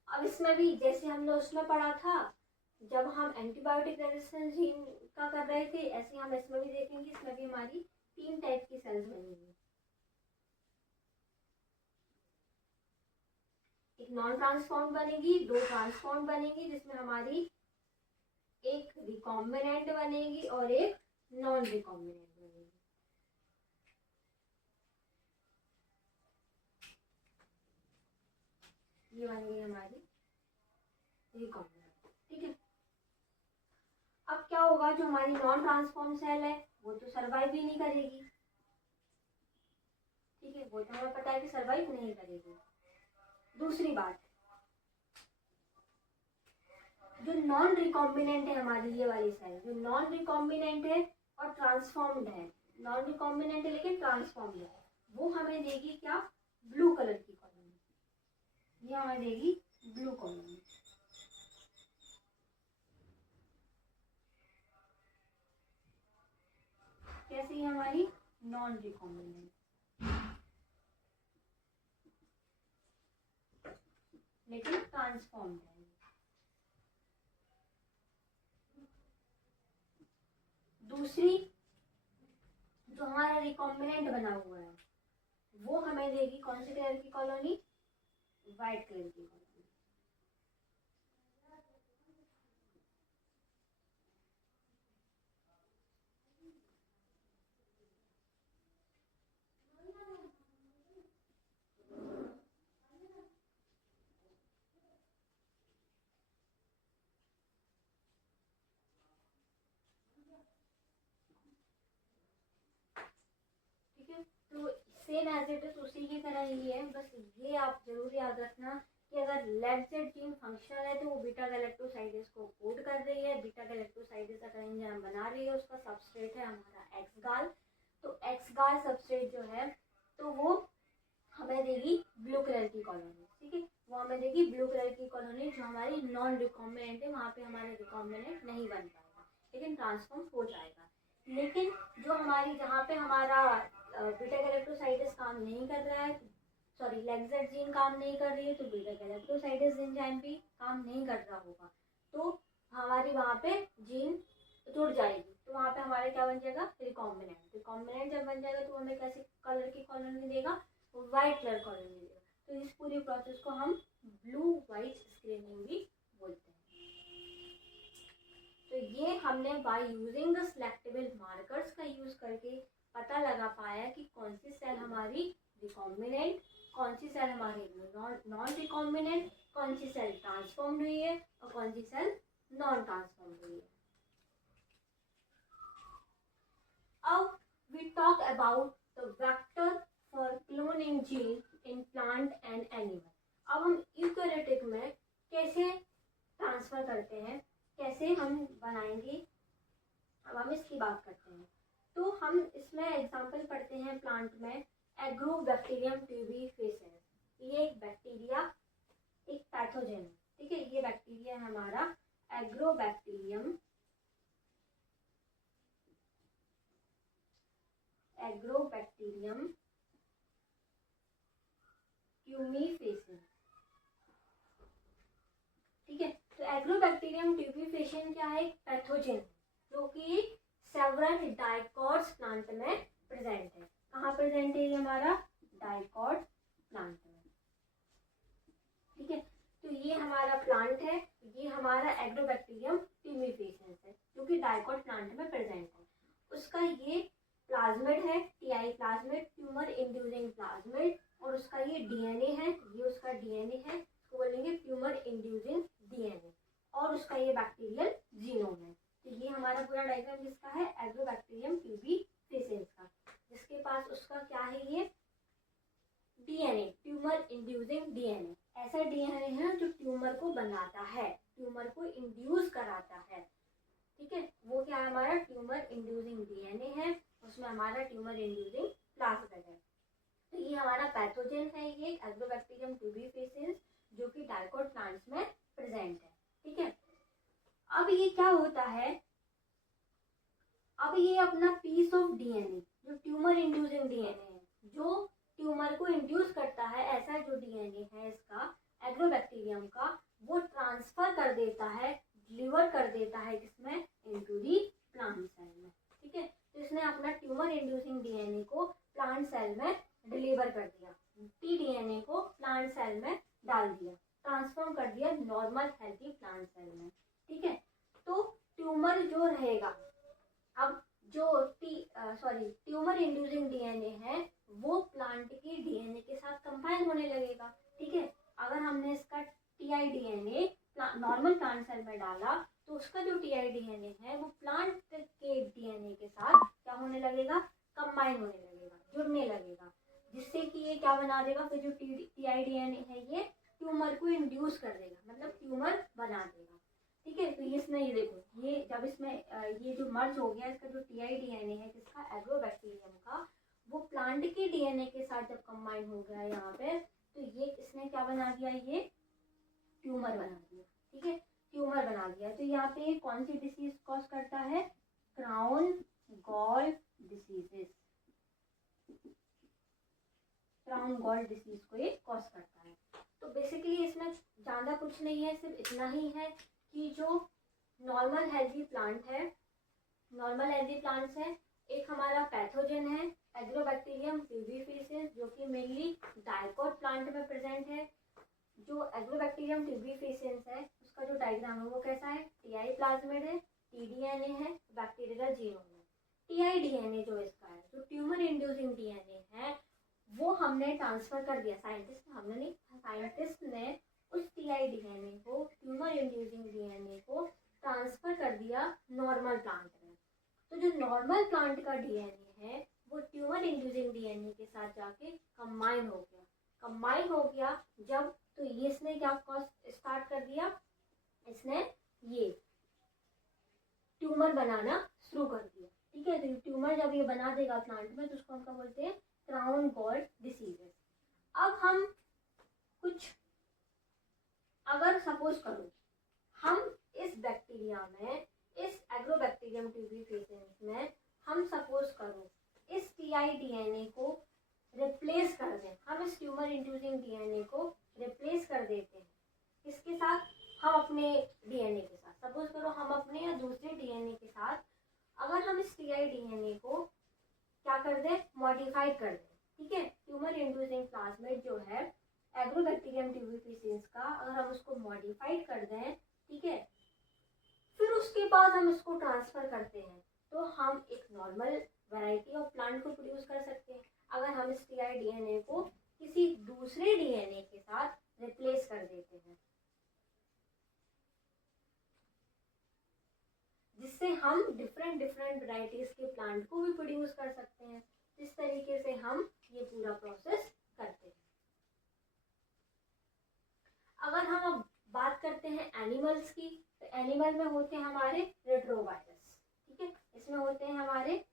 अब इसमें भी जैसे हमने उसमें पढ़ा था जब हम एंटीबायोटिक रेजिस्टेंस जीन का कर रहे थे, ऐसे हम इसमें भी देखेंगे। इसमें भी हमारी 3 टाइप की सेल्स बनेगी, एक नॉन ट्रांसफॉर्म बनेगी, 2 ट्रांसफॉर्म बनेगी, जिसमें हमारी एक रिकॉम्बिनेंट बनेगी और एक नॉन रिकॉम्बिनेंट बनेगी। ये बन गई हमारी रिकॉम्बिनेंट। ठीक है, अब क्या होगा, जो हमारी नॉन ट्रांसफॉर्म सेल है वो तो सर्वाइव ही नहीं करेगी। ठीक है, वो तो हमें पता है कि सर्वाइव नहीं करेगी। दूसरी बात, जो नॉन रिकॉम्बिनेंट है हमारी ये वाली सेल, जो नॉन रिकॉम्बिनेंट है और ट्रांसफॉर्म्ड है, नॉन रिकॉम्बिनेंट है लेकिन ट्रांसफॉर्म्ड है, वो हमें देगी क्या, ब्लू कलर की कॉलोनी। ये हमें देगी ब्लू कॉलोनी। कैसे ही हमारी नॉन रिकॉम्बिनेंट लेकिन ट्रांसफॉर्म्ड है। दूसरी, जो हमारा रिकॉम्बिनेंट बना हुआ है वो हमें देगी कौन सी कलर की कॉलोनी, वाइट कलर की कॉलोनी। ठीक है, तो सेम एज इट इज उसी की तरह ही है, बस ये आप जरूर याद रखना कि अगर लेफ्ट जीन फंक्शनल है तो वो बीटा गैलेक्टोसाइडेस को कोड कर रही है। बीटा गैलेक्टोसाइडेस अगर एंजाइम बना रही है, उसका सबस्ट्रेट है हमारा एक्सगाल। तो एक्सगाल सबस्ट्रेट जो है तो वो हमें देगी ब्लू कलर की कॉलोनी। ठीक है, वो हमें देगी ब्लू कलर की कॉलोनी जो हमारी नॉन रिकॉम्बिनेंट है, वहाँ पे हमारे रिकॉम्बिनेंट नहीं बन पाएगा लेकिन ट्रांसफॉर्म हो जाएगा। लेकिन जो हमारी जहाँ पे हमारा बीटा गैलेक्टोसाइडेस काम नहीं कर रहा है, सॉरी लेग्जेट जीन काम नहीं कर रही है, तो बीटा गैलेक्टोसाइडेस एंजाइम भी काम नहीं कर रहा होगा, तो हमारी वहाँ पे जीन जुड़ जाएगी। तो वहाँ पे हमारा क्या बन जाएगा, रिकॉम्बिनेंट। रिकॉम्बिनेंट जब बन जाएगा तो हमें कैसे कलर की कॉलोनी देगा, वाइट कलर कॉलोनी देगा। तो इस पूरी प्रोसेस को हम ब्लू वाइट स्क्रीनिंग भी बोलते हैं। तो ये हमने by using the selectable markers का यूज करके पता लगा पाया कि कौन सी सेल हमारी रिकॉम्बिनेंट, कौन सी सेल हमारी नॉन रिकॉम्बिनेंट, कौन सी सेल ट्रांसफॉर्म हुई है और कौन सी सेल नॉन ट्रांसफॉर्म हुई है। अब we talk about the vector for cloning gene in plant and animal. अब हम यूकेरियोटिक में कैसे ट्रांसफर करते हैं, कैसे हम बनाएंगे, अब हम इसकी बात करते हैं। तो हम इसमें एग्जांपल पढ़ते हैं प्लांट में एग्रोबैक्टीरियम ट्यूबिफेसिस। ये एक बैक्टीरिया, एक पैथोजन है। ठीक है, ये बैक्टीरिया है हमारा एग्रोबैक्टीरियम ट्यूबिफेसिस। ठीक है, तो एग्रोबैक्टीरियम ट्यूबिफेसिस क्या है, पैथोजन जो कि सेवरल डाइकॉट्स प्लांट में प्रेजेंट है। कहाँ प्रेजेंट है ये हमारा, डाइकॉट प्लांट में। ठीक है, तो ये हमारा प्लांट है, ये हमारा एग्रोबैक्टीरियम ट्यूबिफेसिस है जो कि डाइकॉट प्लांट में प्रेजेंट है। उसका ये प्लाज्मिड है, TI plasmid, tumour inducing plasmid, और उसका ये डीएनए है, ये उसका डीएनए है, इसको बोलेंगे ट्यूमर इंड्यूसिंग डीएनए, और उसका ये बैक्टीरियल जीनोम है। तो ये हमारा पूरा डायग्राम किसका है, एग्रोबैक्टीरियम ट्यूबिफेसिस का, जिसके पास उसका क्या है, ये डीएनए, ट्यूमर इंड्यूसिंग डीएनए। ऐसा डीएनए है जो ट्यूमर को बनाता है, ट्यूमर को इंड्यूस कराता है। ठीक है, वो क्या है, हमारा ट्यूमर इंड्यूसिंग डीएनए है, उसमें हमारा ट्यूमर इंड्यूसिंग प्लाज्मिड है। तो ये हमारा पैथोजन है, ये एग्रोबैक्टीरियम ट्यूबिफेसिस जो कि डाइकोट प्लांट्स में प्रेजेंट है। ठीक है, अब ये क्या होता है, अब ये अपना पीस ऑफ डीएनए जो ट्यूमर इंड्यूसिंग डीएनए है, जो ट्यूमर को इंड्यूस करता है, ऐसा जो डीएनए है इसका एग्रोबैक्टीरियम का, वो ट्रांसफर कर देता है, डिलीवर कर देता है किसमें, इनटू दी प्लांट सेल में। ठीक है, तो इसने अपना ट्यूमर इंड्यूसिंग डीएनए को प्लांट सेल में डिलीवर कर दिया, टीडीएनए को प्लांट सेल में डाल दिया, ट्रांसफॉर्म कर दिया नॉर्मल हेल्थी प्लांट सेल में। ठीक है, तो ट्यूमर जो रहेगा, अब जो ट्यूमर इंड्यूसिंग डीएनए है वो प्लांट के डीएनए के साथ कंबाइन होने लगेगा। ठीक है, अगर हमने इसका TI DNA normal plant cell में डाला तो उसका जो टीआई डीएनए है वो प्लांट के डीएनए के साथ क्या होने लगेगा, कंबाइन होने लगेगा, जुड़ने लगेगा, जिससे कि ये क्या बना देगा, फिर जो टीआई डीएनए है ये ट्यूमर को इंड्यूस कर देगा, मतलब ट्यूमर बना देगा। ठीक है, तो इसमें ये देखो, ये जब इसमें ये जो मर्ज हो गया, इसका जो टीआई डीएनए है किसका, एग्रोबैक्टीरियम का, वो प्लांट के डीएनए के साथ जब कंबाइन हो गया यहाँ पे, तो ये इसने क्या बना दिया, ये ट्यूमर बना दिया। ठीक है, ट्यूमर बना दिया। तो यहाँ पे कौन सी डिसीज कॉज करता है, crown gall diseases, crown gall disease को ये कॉज करता है। तो बेसिकली इसमें ज़्यादा कुछ नहीं है, सिर्फ इतना ही है कि जो नॉर्मल हेल्दी प्लांट है, नॉर्मल हेल्दी प्लांट्स है, एक हमारा पैथोजन है एग्रोबैक्टीरियम ट्यूबिफेसिस जो कि मेनली डाइकोट प्लांट में प्रेजेंट है, जो एग्रोबैक्टीरियम ट्यूबिफिकेंस है उसका जो डायग्राम है वो कैसा है, टीआई प्लाज्मिड है, टीडीएनए है, बैक्टीरियल जीनोम है। टीआईडीएनए जो इसका है, जो ट्यूमर इंड्यूसिंग डीएनए है, वो हमने ट्रांसफर कर दिया, साइंटिस्ट ने उस टीआईडीएनए को, ट्यूमर इंड्यूसिंग डीएनए को ट्रांसफर कर दिया नॉर्मल प्लांट में। तो जो नॉर्मल प्लांट का डीएनए है वो ट्यूमर इंड्यूसिंग डीएनए के साथ जाके कंबाइन हो गया जब, तो ये इसने क्या स्टार्ट कर दिया, इसने ये ट्यूमर बनाना शुरू कर दिया। ठीक है, तो ट्यूमर जब ये बना देगा प्लांट में तो उसको हम क्या बोलते हैं, क्राउन गॉल डिसीजेस। अब हम कुछ, अगर सपोज करो हम इस बैक्टीरिया में, इस एग्रोबैक्टीरियम ट्यूबिफिकेंस में हम सपोज करो इस टीआईडीएनए को रिप्लेस कर दें, हम इस ट्यूमर इंड्यूसिंग डीएनए को रिप्लेस कर देते हैं किसके साथ, हम अपने डीएनए के साथ, सपोज करो हम अपने या दूसरे डीएनए के साथ अगर हम इस टीआईडीएनए को क्या कर दें, मॉडिफाइड कर दें। ठीक है, ट्यूमर इंड्यूसिंग प्लाज्मिड जो है एग्रोबैक्टीरियम ट्यूबिफिकेंस का, अगर हम उसको मॉडिफाइड कर दें, ठीक है, फिर उसके बाद हम इसको ट्रांसफर करते हैं तो हम एक नॉर्मल वैरायटी ऑफ प्लांट को प्रोड्यूस कर सकते हैं। अगर हम इस टीआईडीएनए को किसी दूसरे डीएनए के साथ रिप्लेस कर देते हैं, जिससे हम डिफरेंट वैरायटीज के प्लांट को भी प्रोड्यूस कर सकते हैं। इस तरीके से हम ये पूरा प्रोसेस करते हैं। अगर हम अब बात करते हैं एनिमल्स की, तो एनिमल में होते हैं हमारे रेट्रोवायरस। ठीक है, इसमें होते हैं हमारे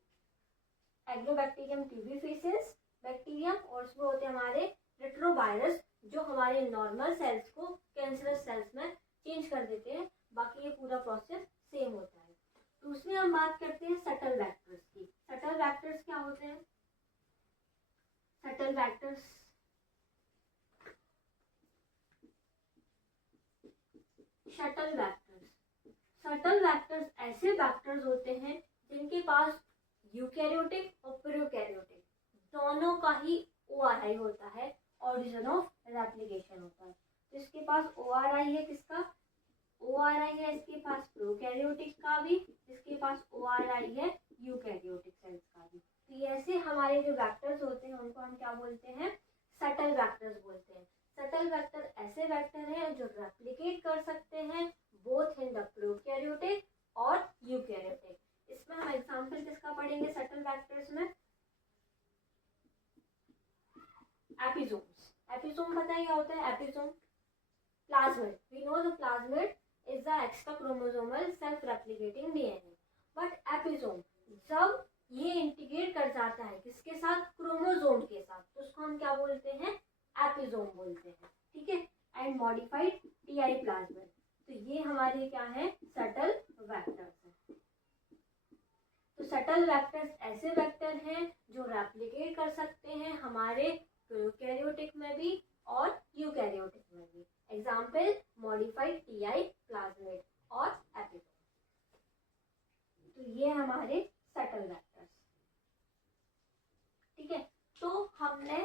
एग्रोबैक्टीरियम ट्यूबिफिकेंस बैक्टीरियम, और उसमें होते हैं हमारे रेट्रोवायरस जो हमारे नॉर्मल सेल्स को कैंसरस सेल्स में चेंज कर देते हैं। बाकी ये पूरा प्रोसेस सेम होता है। दूसरी हम बात करते हैं सटल वेक्टर्स की। सटल वेक्टर्स क्या होते हैं, सटल वेक्टर्स सटल वेक्टर्स ऐसे वेक्टर्स होते हैं जिनके पास यूकैरियोटिक और प्रोकैरियोटिक दोनों का ही ओआरआई होता है, ऑरिजिन ऑफ रेप्लिकेशन होता है। तो इसके पास ओआरआई है, किसका ओआरआई है, इसके पास प्रोकैरियोटिक का भी, इसके पास ओआरआई है यूकैरियोटिक सेल्स का भी। तो ऐसे हमारे जो वेक्टर्स होते हैं उनको हम क्या बोलते हैं, सटल वेक्टर्स बोलते हैं। सटल वेक्टर ऐसे वेक्टर हैं जो रेप्लिकेट कर सकते हैं बोथ इन द प्रोकैरियोटिक और यूकैरियोटिक। इसमें हम एग्जांपल किसका पढ़ेंगे सटल वेक्टर्स में, एपिसोम्स। एपिसोम पता है क्या होता है, episome plasmid, we know the plasmid is the extra chromosomal self replicating DNA, but episome जब ये इंटीग्रेट कर जाता है किसके साथ, क्रोमोसोम के साथ, तो उसको हम क्या बोलते हैं, एपिसोम बोलते हैं। ठीक है, एंड मॉडिफाइड टीआई प्लाज्मिड। तो ये हमारे क्या है, सटल वेक्टर्स हैं। तो सटल वेक्टर्स ऐसे वेक्टर हैं जो रेप्लिकेट कर सकते हैं हमारे प्रोकैरियोटिक में भी और यूकैरियोटिक में भी। एग्जाम्पल मॉडिफाइड टीआई प्लाज्मिड और एपिसोम। तो ये हमारे सटल वेक्टर्स। ठीक है, तो हमने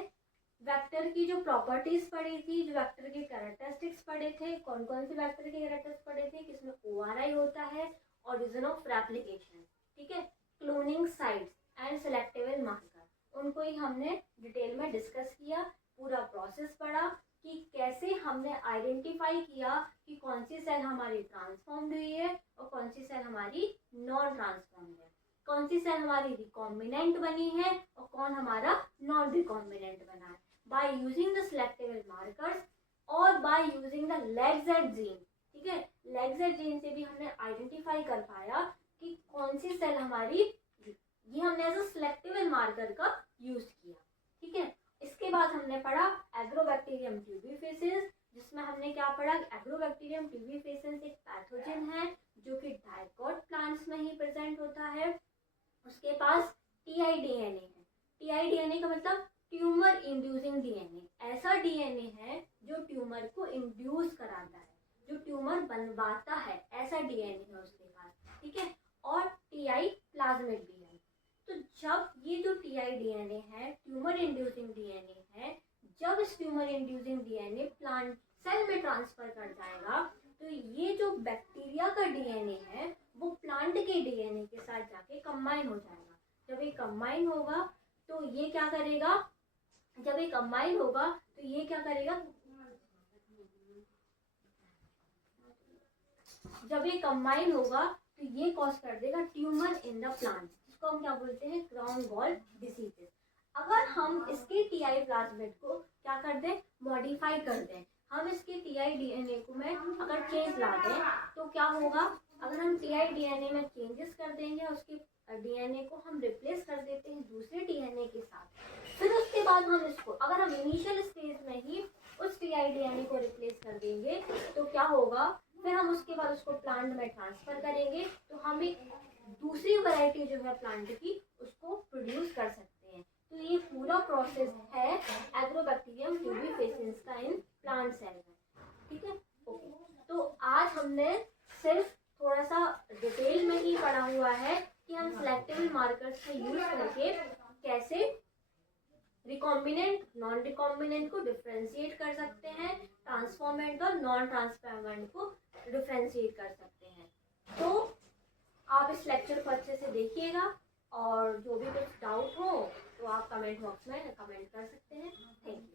वेक्टर की जो प्रॉपर्टीज पढ़ी थी, जो वेक्टर के कैरेक्टरिस्टिक्स पढ़े थे, कौन कौन से वेक्टर के कैरेक्टर्स पढ़े थे, किसमें ओआरआई होता है, ऑरिजिन ऑफ रेप्लिकेशन, ठीक है, cloning sites and selective marker, उनको ही हमने डिटेल में डिस्कस किया। पूरा प्रोसेस पढ़ा कि कैसे हमने आइडेंटिफाई किया कि कौन सी सेल हमारी ट्रांसफॉर्म्ड हुई है और कौन सी सेल हमारी नॉन ट्रांसफॉर्म्ड है, कौन सी सेल हमारी रिकॉम्बिनेंट बनी है और कौन हमारा नॉन रिकॉम्बिनेंट बना है, by using the selective markers और बाय यूजिंग द लेग-Z जीन। ठीक है, लेग-Z जीन से भी हमने आइडेंटिफाई कर पाया कि कौन सी सेल हमारी, ये हमने एज अ सिलेक्टिव मार्कर का यूज किया। ठीक है, इसके बाद हमने पढ़ा एग्रोबैक्टीरियम ट्यूबिफिकेंस, जिसमें हमने क्या पढ़ा, एग्रोबैक्टीरियम ट्यूबिफिकेंस एक पैथोजन है जो कि डाइकोट प्लांट्स में ही प्रेजेंट होता है। उसके पास टीआईडीएनए है। टीआईडीएनए का मतलब ट्यूमर इंड्यूसिंग डीएनए, ऐसा डीएनए है जो ट्यूमर को इंड्यूस कराता है, जो ट्यूमर बनवाता है, ऐसा डीएनए है उसके पास। ठीक है, और टीआई प्लाज्मिड भी है। तो जब ये जो टीआईडीएनए है ट्यूमर इंड्यूसिंग डीएनए है, जब इस tumour inducing DNA plant cell में ट्रांसफर कर जाएगा, तो ये जो बैक्टीरिया का डीएनए है वो प्लांट के डीएनए के साथ जाके कंबाइन हो जाएगा। जब ये कंबाइन होगा तो ये क्या करेगा, जब ये कंबाइन होगा तो ये क्या करेगा, जब ये कंबाइन होगा तो ये कॉज कर देगा ट्यूमर इन द प्लांट, जिसको हम क्या बोलते हैं, क्राउन गॉल डिसीजेस। अगर हम इसके टीआई प्लाज्मिड को क्या कर दें, मॉडिफाई कर दें, हम इसके टीआई डीएनए को में अगर चेंज ला दें तो क्या होगा, अगर हम टीआई डीएनए में चेंजेस कर देंगे, उसके डीएनए को हम रिप्लेस कर देते हैं दूसरे डीएनए के साथ, फिर उसके बाद हम इसको, अगर हम इनिशियल स्टेज में ही उस टीआई डीएनए को रिप्लेस कर देंगे तो क्या होगा, फिर हम उसके बाद उसको प्लांट में ट्रांसफर करेंगे तो हम एक दूसरी वैरायटी जो है प्लांट की उसको प्रोड्यूस कर सकते हैं। तो ये पूरा प्रोसेस है एग्रोबैक्टीरियम ट्यूबिफेसिएंस का इन प्लांट सेल में। ठीक है, ओके। तो आज हमने सिर्फ थोड़ा सा डिटेल में ही पढ़ा हुआ है कि हम सिलेक्टिव मार्कर्स का यूज करके कैसे रिकॉम्बिनेंट नॉन रिकॉम्बिनेंट को डिफ्रेंशिएट कर सकते हैं, ट्रांसफॉर्मेंट और नॉन ट्रांसफॉर्मेंट को डिफ्रेंशिएट कर सकते हैं। तो आप इस लेक्चर को अच्छे से देखिएगा और जो भी कुछ डाउट हो तो आप कमेंट बॉक्स में कमेंट कर सकते हैं। Thank you.